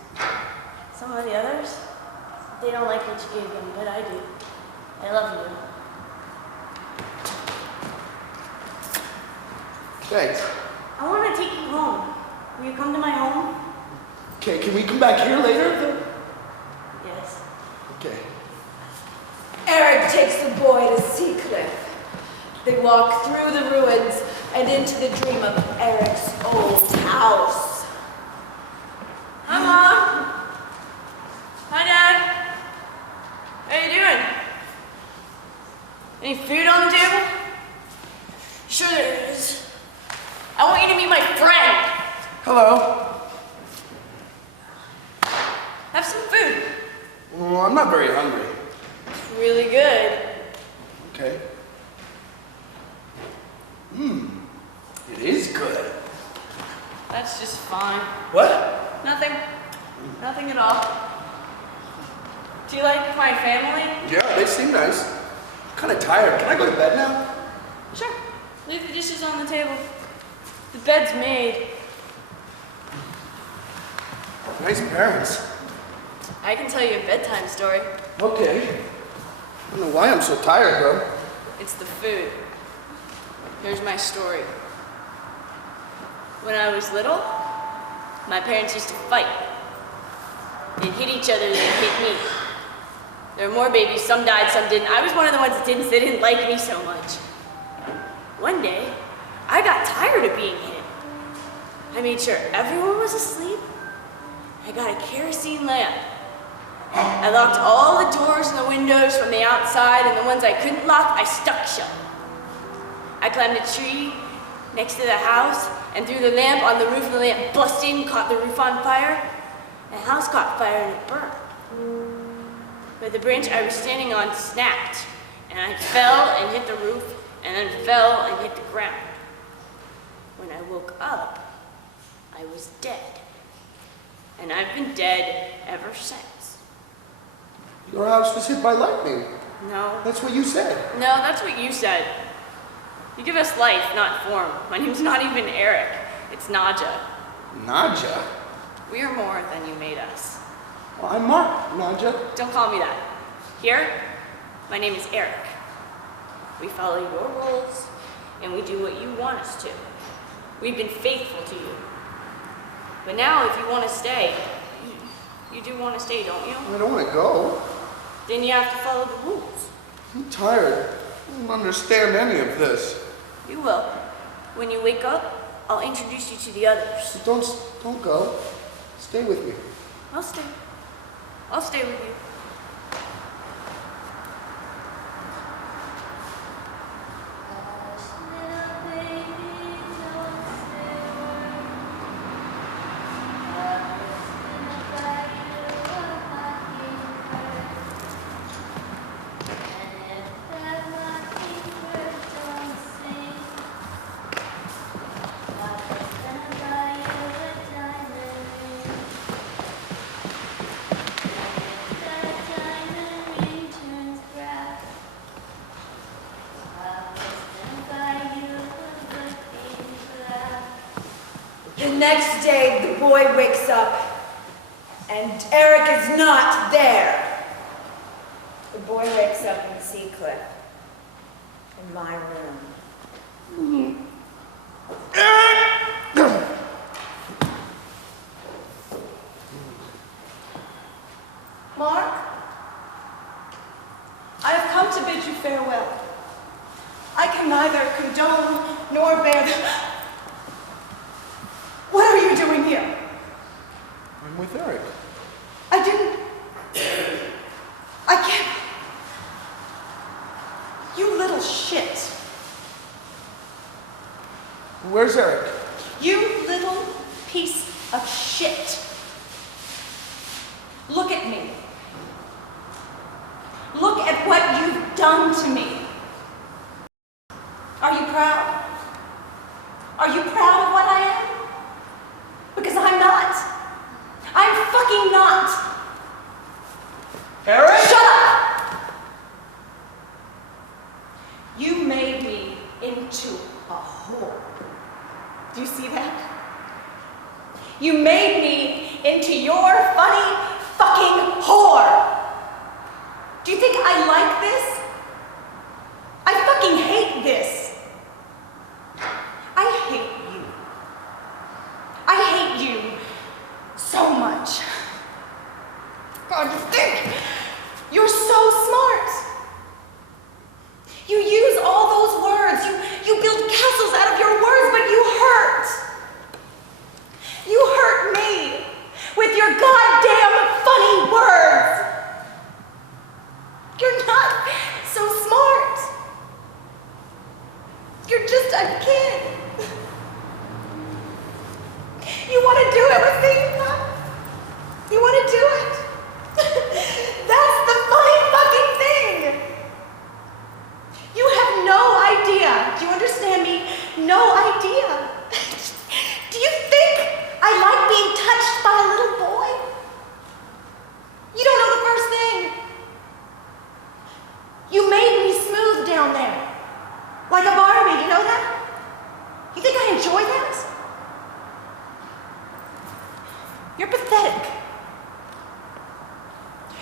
Some of the others, they don't like what you gave them, but I do. I love you. Thanks. I want to take you home. Will you come to my home? Okay, can we come back here later? Yes. Okay. Eric takes the boy to Seacliff. They walk through the ruins and into the dream of Eric's old house. Hi, Mom. Hi, Dad. How you doing? Any food on the table? Sure there is. I want you to meet my friend. Hello. Have some food. Well, I'm not very hungry. It's really good. Okay. It is good. That's just fine. What? Nothing. Nothing at all. Do you like my family? Yeah, they seem nice. I'm kind of tired. Can I go to bed now? Sure. Leave the dishes on the table. The bed's made. Nice parents. I can tell you a bedtime story. Okay. I don't know why I'm so tired, though. It's the food. Here's my story. When I was little, my parents used to fight. They'd hit each other, they'd hit me. There were more babies, some died, some didn't. I was one of the ones that didn't, so they didn't like me so much. One day, I got tired of being hit. I made sure everyone was asleep. I got a kerosene lamp. I locked all the doors and the windows from the outside, and the ones I couldn't lock, I stuck shut. I climbed a tree next to the house and threw the lamp on the roof, and the lamp busted and caught the roof on fire. The house caught fire and it burned. but the branch I was standing on snapped, and I fell and hit the roof, and then fell and hit the ground. When I woke up, I was dead. And I've been dead ever since. Your house was hit by lightning. No. That's what you said. No, that's what you said. You give us life, not form. My name's not even Eric. It's Nadja. Nadja? We are more than you made us. Well, I'm Mark, Nadja. Don't call me that. Here, my name is Eric. We follow your rules, and we do what you want us to. We've been faithful to you. But now, if you want to stay, you do want to stay, don't you? I don't want to go. Then you have to follow the rules. I'm tired. I don't understand any of this. You will. When you wake up, I'll introduce you to the others. Don't go. Stay with me. I'll stay. I'll stay with you. The next day, the boy wakes up, and Eric is not there. The boy wakes up in Seacliff, in my room. Mark, I have come to bid you farewell. I can neither condone nor bear the... What are you doing here? I'm with Eric. I didn't... I can't... You little shit. Where's Eric? You little piece of shit. Look at me. Look at what you've done to me. Are you proud? Are you proud of what I am? Because I'm not. I'm fucking not. Eric? Shut up! You made me into a whore. Do you see that? You made me into your funny fucking whore. Do you think I like this? I fucking hate this. I hate you. I hate you so much. God, you think you're so smart. You use all those words. You build castles out of your words, but you hurt. You hurt me with your goddamn funny words. You're not so smart. You're just a kid. You want to do it with me, huh? You want to do it? That's the funny fucking thing. You have no idea. Do you understand me? No idea. Do you think I like being touched by a little boy? You don't know the first thing. You made me smooth down there. Like a Barbie, you know that? You think I enjoy that? You're pathetic.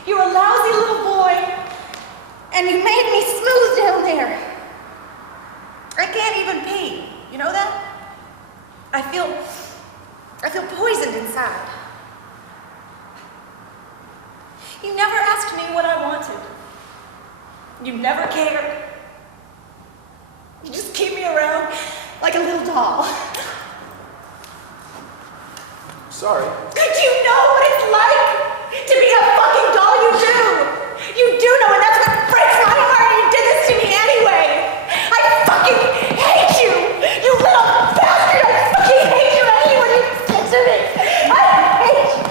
You're a lousy little boy, and you made me smooth down there. I can't even pee. You know that? I feel poisoned inside. You never asked me what I wanted. You never cared. You just keep me around like a little doll. Sorry. Did you know what it's like to be a fucking doll? You do. You do know, and that's what breaks my heart. You did this to me anyway. I fucking hate you. You little bastard. I fucking hate you. I hate what you did to me. I hate you.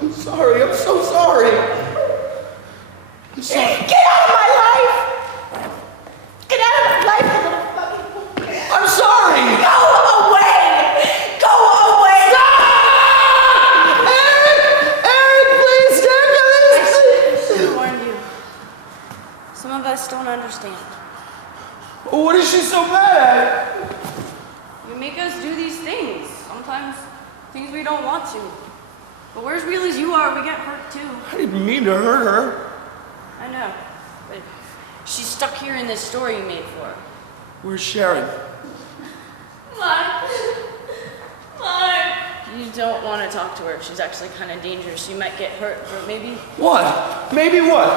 I'm sorry. I'm so sorry. us don't understand. What is she so mad at? You make us do these things. Sometimes things we don't want to. But we're as real as you are, we get hurt too. I didn't mean to hurt her. I know. But she's stuck here in this story you made for her. Where's Sharon? Mark. You don't want to talk to her. She's actually kind of dangerous. You might get hurt, or maybe... What? Maybe what?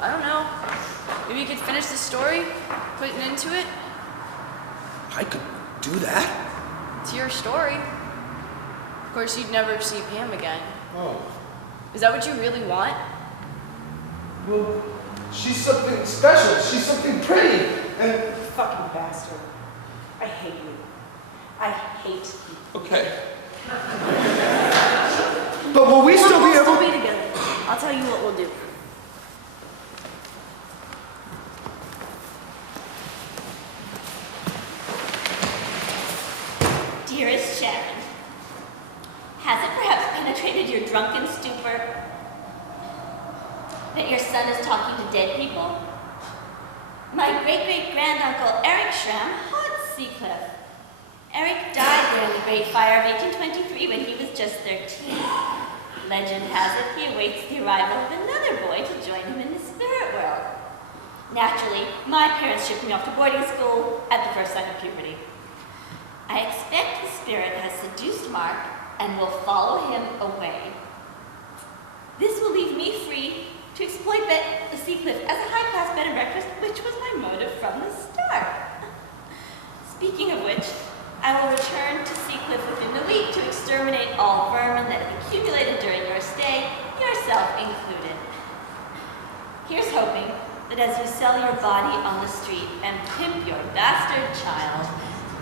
I don't know. Maybe you could finish the story, put an end to it. I could do that? It's your story. Of course, you'd never see Pam again. Oh. Is that what you really want? Well, she's something special. She's something pretty. And... Fucking bastard. I hate you. I hate you. Okay. But will we still be able... We'll still be together. I'll tell you what we'll do. Dearest Sharon, has it perhaps penetrated your drunken stupor that your son is talking to dead people? My great-great-granduncle Eric Schramm haunts Seacliff. Eric died during the Great Fire of 1823 when he was just 13. Legend has it he awaits the arrival of another boy to join him in the spirit world. Naturally, my parents shipped me off to boarding school at the first sign of puberty. I expect the spirit has seduced Mark and will follow him away. This will leave me free to exploit the Seacliff as a high-class bed and breakfast, which was my motive from the start. Speaking of which, I will return to Seacliff within the week to exterminate all vermin that have accumulated during your stay, yourself included. Here's hoping that as you sell your body on the street and pimp your bastard child,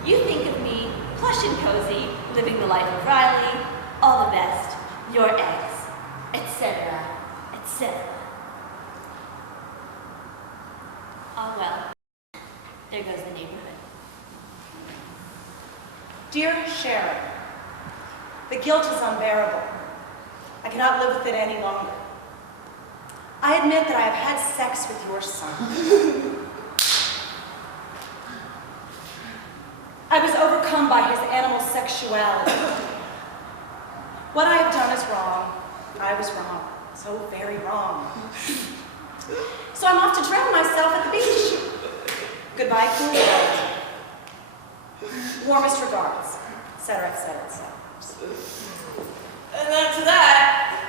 you think of me, plush and cozy, living the life of Riley, all the best, your eggs, etc., etc. Oh well, there goes the neighborhood. Dear Sharon, the guilt is unbearable. I cannot live with it any longer. I admit that I have had sex with your son. I was overcome by his animal sexuality. What I have done is wrong. I was wrong. So very wrong. So I'm off to drown myself at the beach. Goodbye, cool world. Warmest regards, etc., etc., etc. And after that,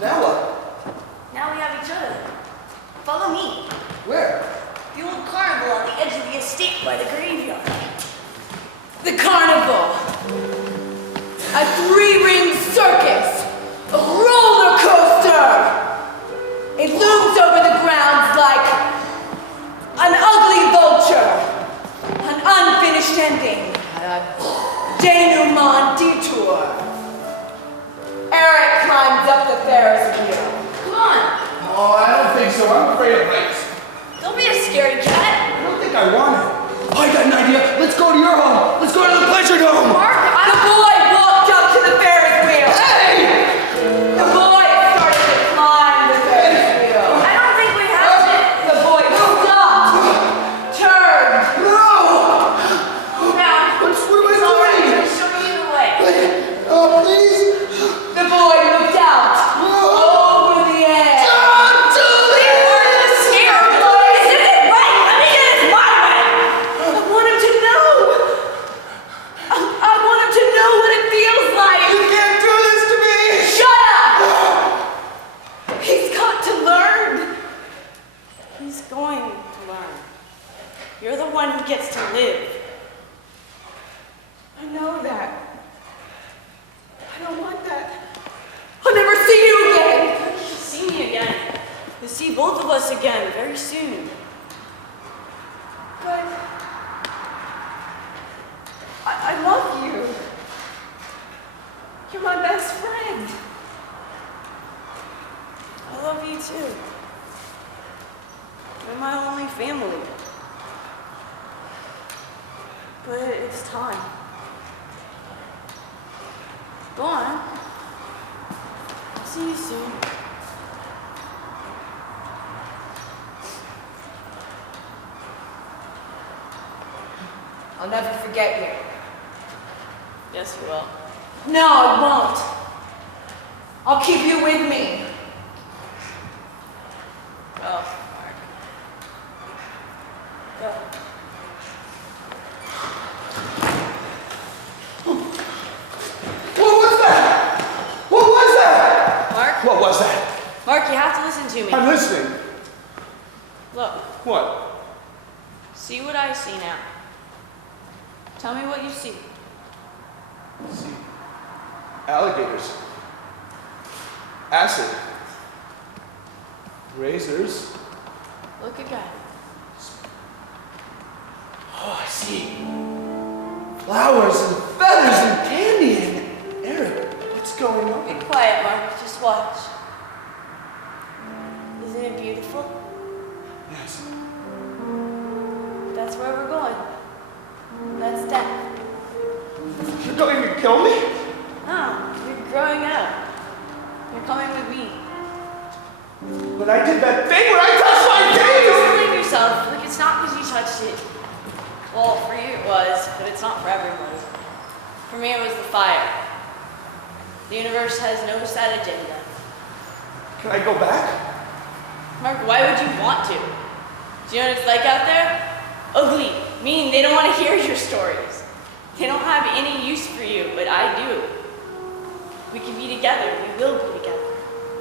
Now what? now we have each other. Follow me. Where? The old carnival on the edge of the estate by the graveyard. The carnival. A three-ring circus. A roller coaster. It looms over the grounds like an ugly vulture. An unfinished ending. A denouement detour. Eric climbs up the Ferris wheel. Come on. Oh, I don't think so. I'm afraid of heights. Don't be a scaredy cat. I don't think I want it. Oh, I got an idea. Let's go to your home. Let's go to the pleasure dome. Mark, The boy walked up to the Ferris wheel. Hey! The boy started to climb the Ferris wheel. I don't think we have to. The boy stopped, turned. No! Now, What am it's I all right. doing? I'm showing you the way. Oh, please. The boy looked out over the edge. Don't do this! Scared boy, isn't it right? I mean, it's my way. I want him to know. I want him to know what it feels like. You can't do this to me! Shut up! He's got to learn. He's going to learn. You're the one who gets to live. I know that. I don't want that. I'll never see you again. You'll see me again. You'll see both of us again very soon. But I love you. You're my best friend. I love you too. You're my only family. But it's time. Go on. See you soon. I'll never forget you. Yes, you will. No, I won't. I'll keep you with me. Oh, Mark. Go. What was that? What was that? Mark? What was that? Mark, you have to listen to me. I'm listening. Look, What? see what I see now. Tell me what you see. See. Alligators. Acid. Razors. Look again. Oh, I see. Flowers and feathers and candy and Eric, what's going on? Be quiet, Mark. Just watch. Isn't it beautiful? Yes. That's where we're going. That's death. You're going to kill me? No, you're growing up. You're coming with me. But I did that thing when I touched my face! Don't blame yourself. Look, it's not because you touched it. Well, for you it was, but it's not for everybody. For me, it was the fire. The universe has no set agenda. Can I go back? Mark, why would you want to? Do you know what it's like out there? Ugly, mean, they don't want to hear your stories. They don't have any use for you, but I do. We can be together. We will be together.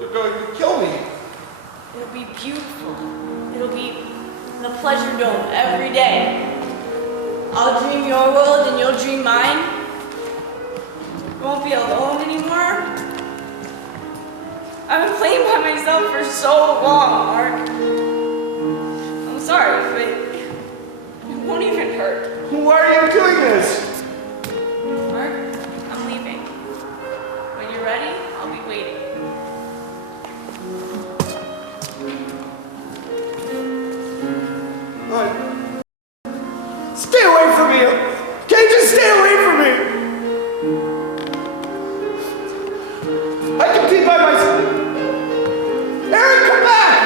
You're going to kill me. It'll be beautiful. It'll be in the pleasure dome every day. I'll dream your world and you'll dream mine. We won't be alone anymore. I've been playing by myself for so long, Mark. I'm sorry, but it won't even hurt. Why are you doing this? Mark, I'm leaving. When you're ready, I'll be waiting. Stay away from me! Can't you just stay away from me? I can be by myself. Eric, come back!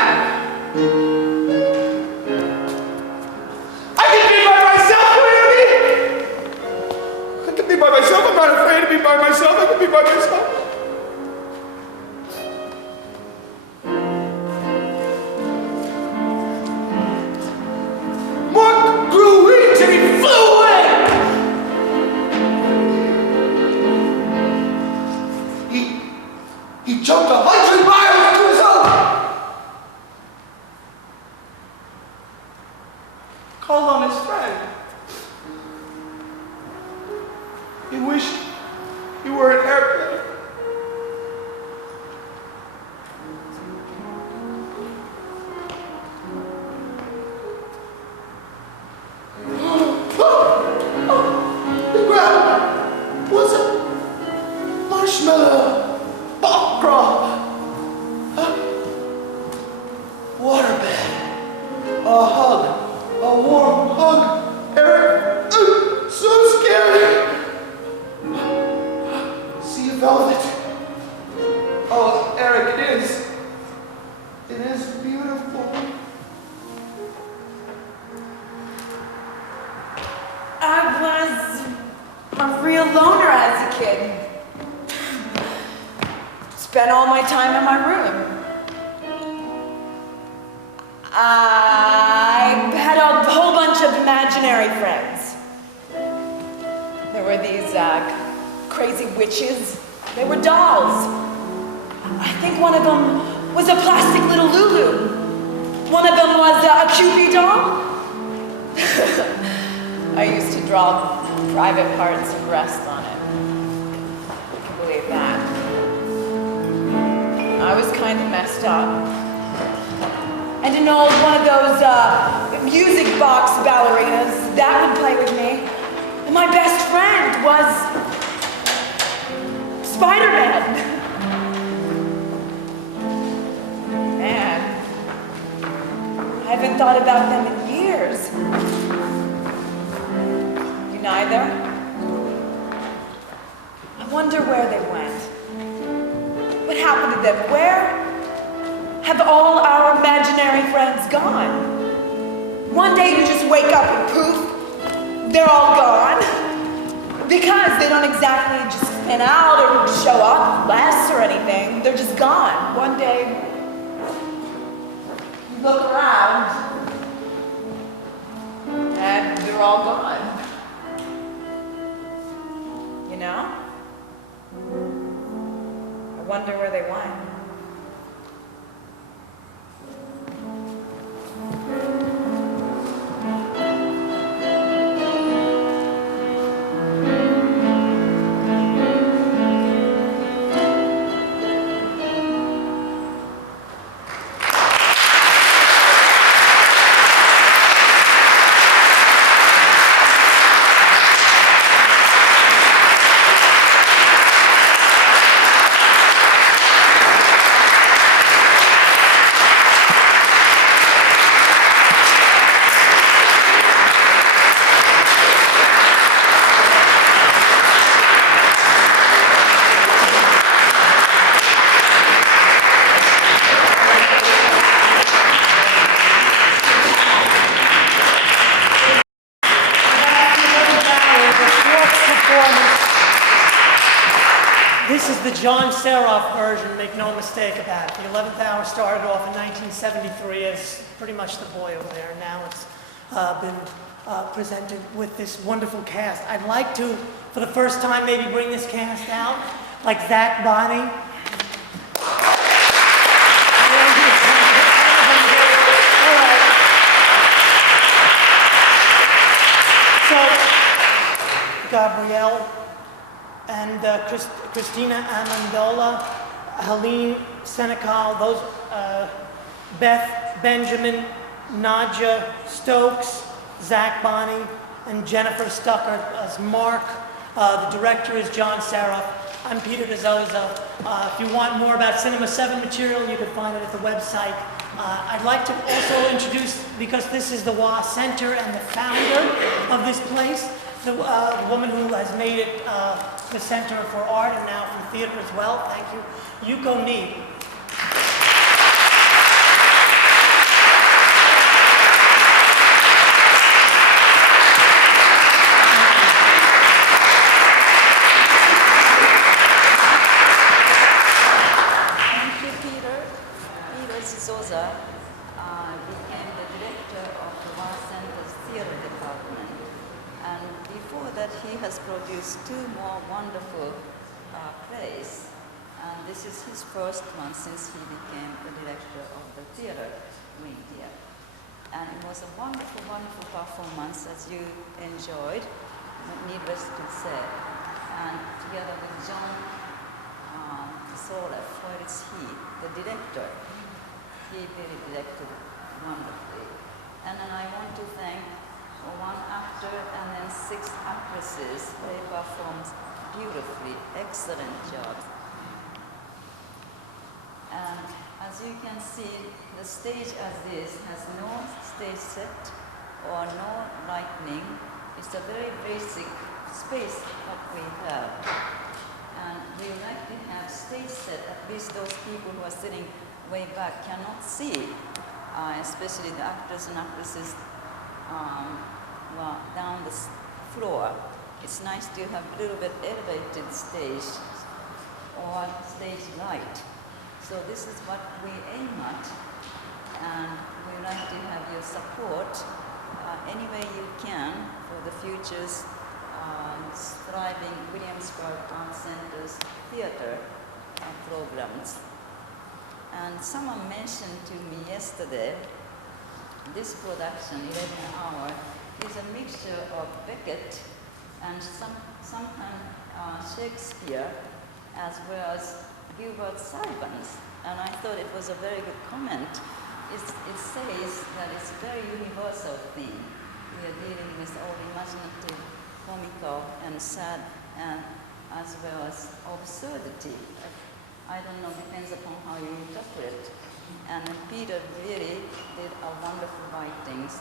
I can be by myself, what do you mean? I can be by myself. I'm not afraid to be by myself. I can be by myself. Mark grew wings and he flew away! He jumped 100 miles to his own! Called on his friend. He wished he were an airplane. The ground was a marshmallow, ball crop, a waterbed, a hug, a warm hug. Eric, so scary. See a velvet. Oh, Eric, it is. It is beautiful. I was a real loner as a kid. Spent all my time in my room. I had a whole bunch of imaginary friends. There were these crazy witches. They were dolls. I think one of them was a plastic little Lulu. One of them was a Cupid doll. I used to draw private parts of breast on it. You can believe that. I was kind of messed up. And an old one of those music box ballerinas, that would play with me. And my best friend was Spider-Man. Man, I haven't thought about them in years. You neither? I wonder where they went. What happened to them? Where have all our imaginary friends gone? One day you just wake up and poof, they're all gone. Because they don't exactly just spin out or show up less or anything. They're just gone. One day, you look around, and they're all gone. You know? I wonder where they went. This is the John Seroff version, make no mistake about it. The 11th Hour started off in 1973 as pretty much the boy over there. Now it's been presented with this wonderful cast. I'd like to, for the first time, maybe bring this cast out, like Zach Bonnie. So, Gabrielle and Christina Amendola, Helene Senecal, those Beth Benjamin, Nadja Stokes, Zach Bonnie, and Jennifer Stucker as Mark. The director is John Seroff. I'm Peter Dizozza. If you want more about Cinema 7 material, you can find it at the website. I'd like to also introduce, because this is the WA Center and the founder of this place, the woman who has made it the Center for Art and now for theater as well. Thank you. Yuko Ni. Thank you, Peter. Peter Dizozza became the director of the WA Center's theater department. And before that, he has produced 2 more wonderful plays. And this is his first one since he became the director of the theater wing here. And it was a wonderful, wonderful performance as you enjoyed, needless to say. And together with John Seroff, where is he? The director. He really directed wonderfully. And then I want to thank 1 actor and then 6 actresses. They performed beautifully, excellent jobs. And as you can see, the stage as this has no stage set or no lighting. It's a very basic space that we have. And we would like to have stage set, at least those people who are sitting way back cannot see, especially the actors and actresses down the floor. It's nice to have a little bit elevated stage or stage light. So this is what we aim at, and we would like to have your support any way you can for the future's thriving Williamsburg Art Center's theater programs. And someone mentioned to me yesterday, this production, 11th Hour, is a mixture of Beckett and sometimes Shakespeare, as well as Gilbert Sullivan's. And I thought it was a very good comment. It says that it's a very universal theme. We are dealing with all imaginative, comical, and sad, and as well as absurdity. I don't know, depends upon how you interpret. And Peter really did a wonderful writings,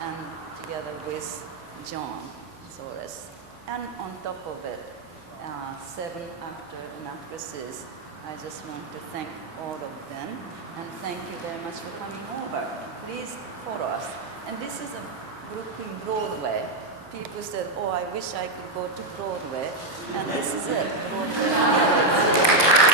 and together with John Seroff. And on top of it, 7 actors and actresses. I just want to thank all of them, and thank you very much for coming over. Please follow us. And this is a Brooklyn Broadway, people said, oh, I wish I could go to Broadway, and this is it, Broadway.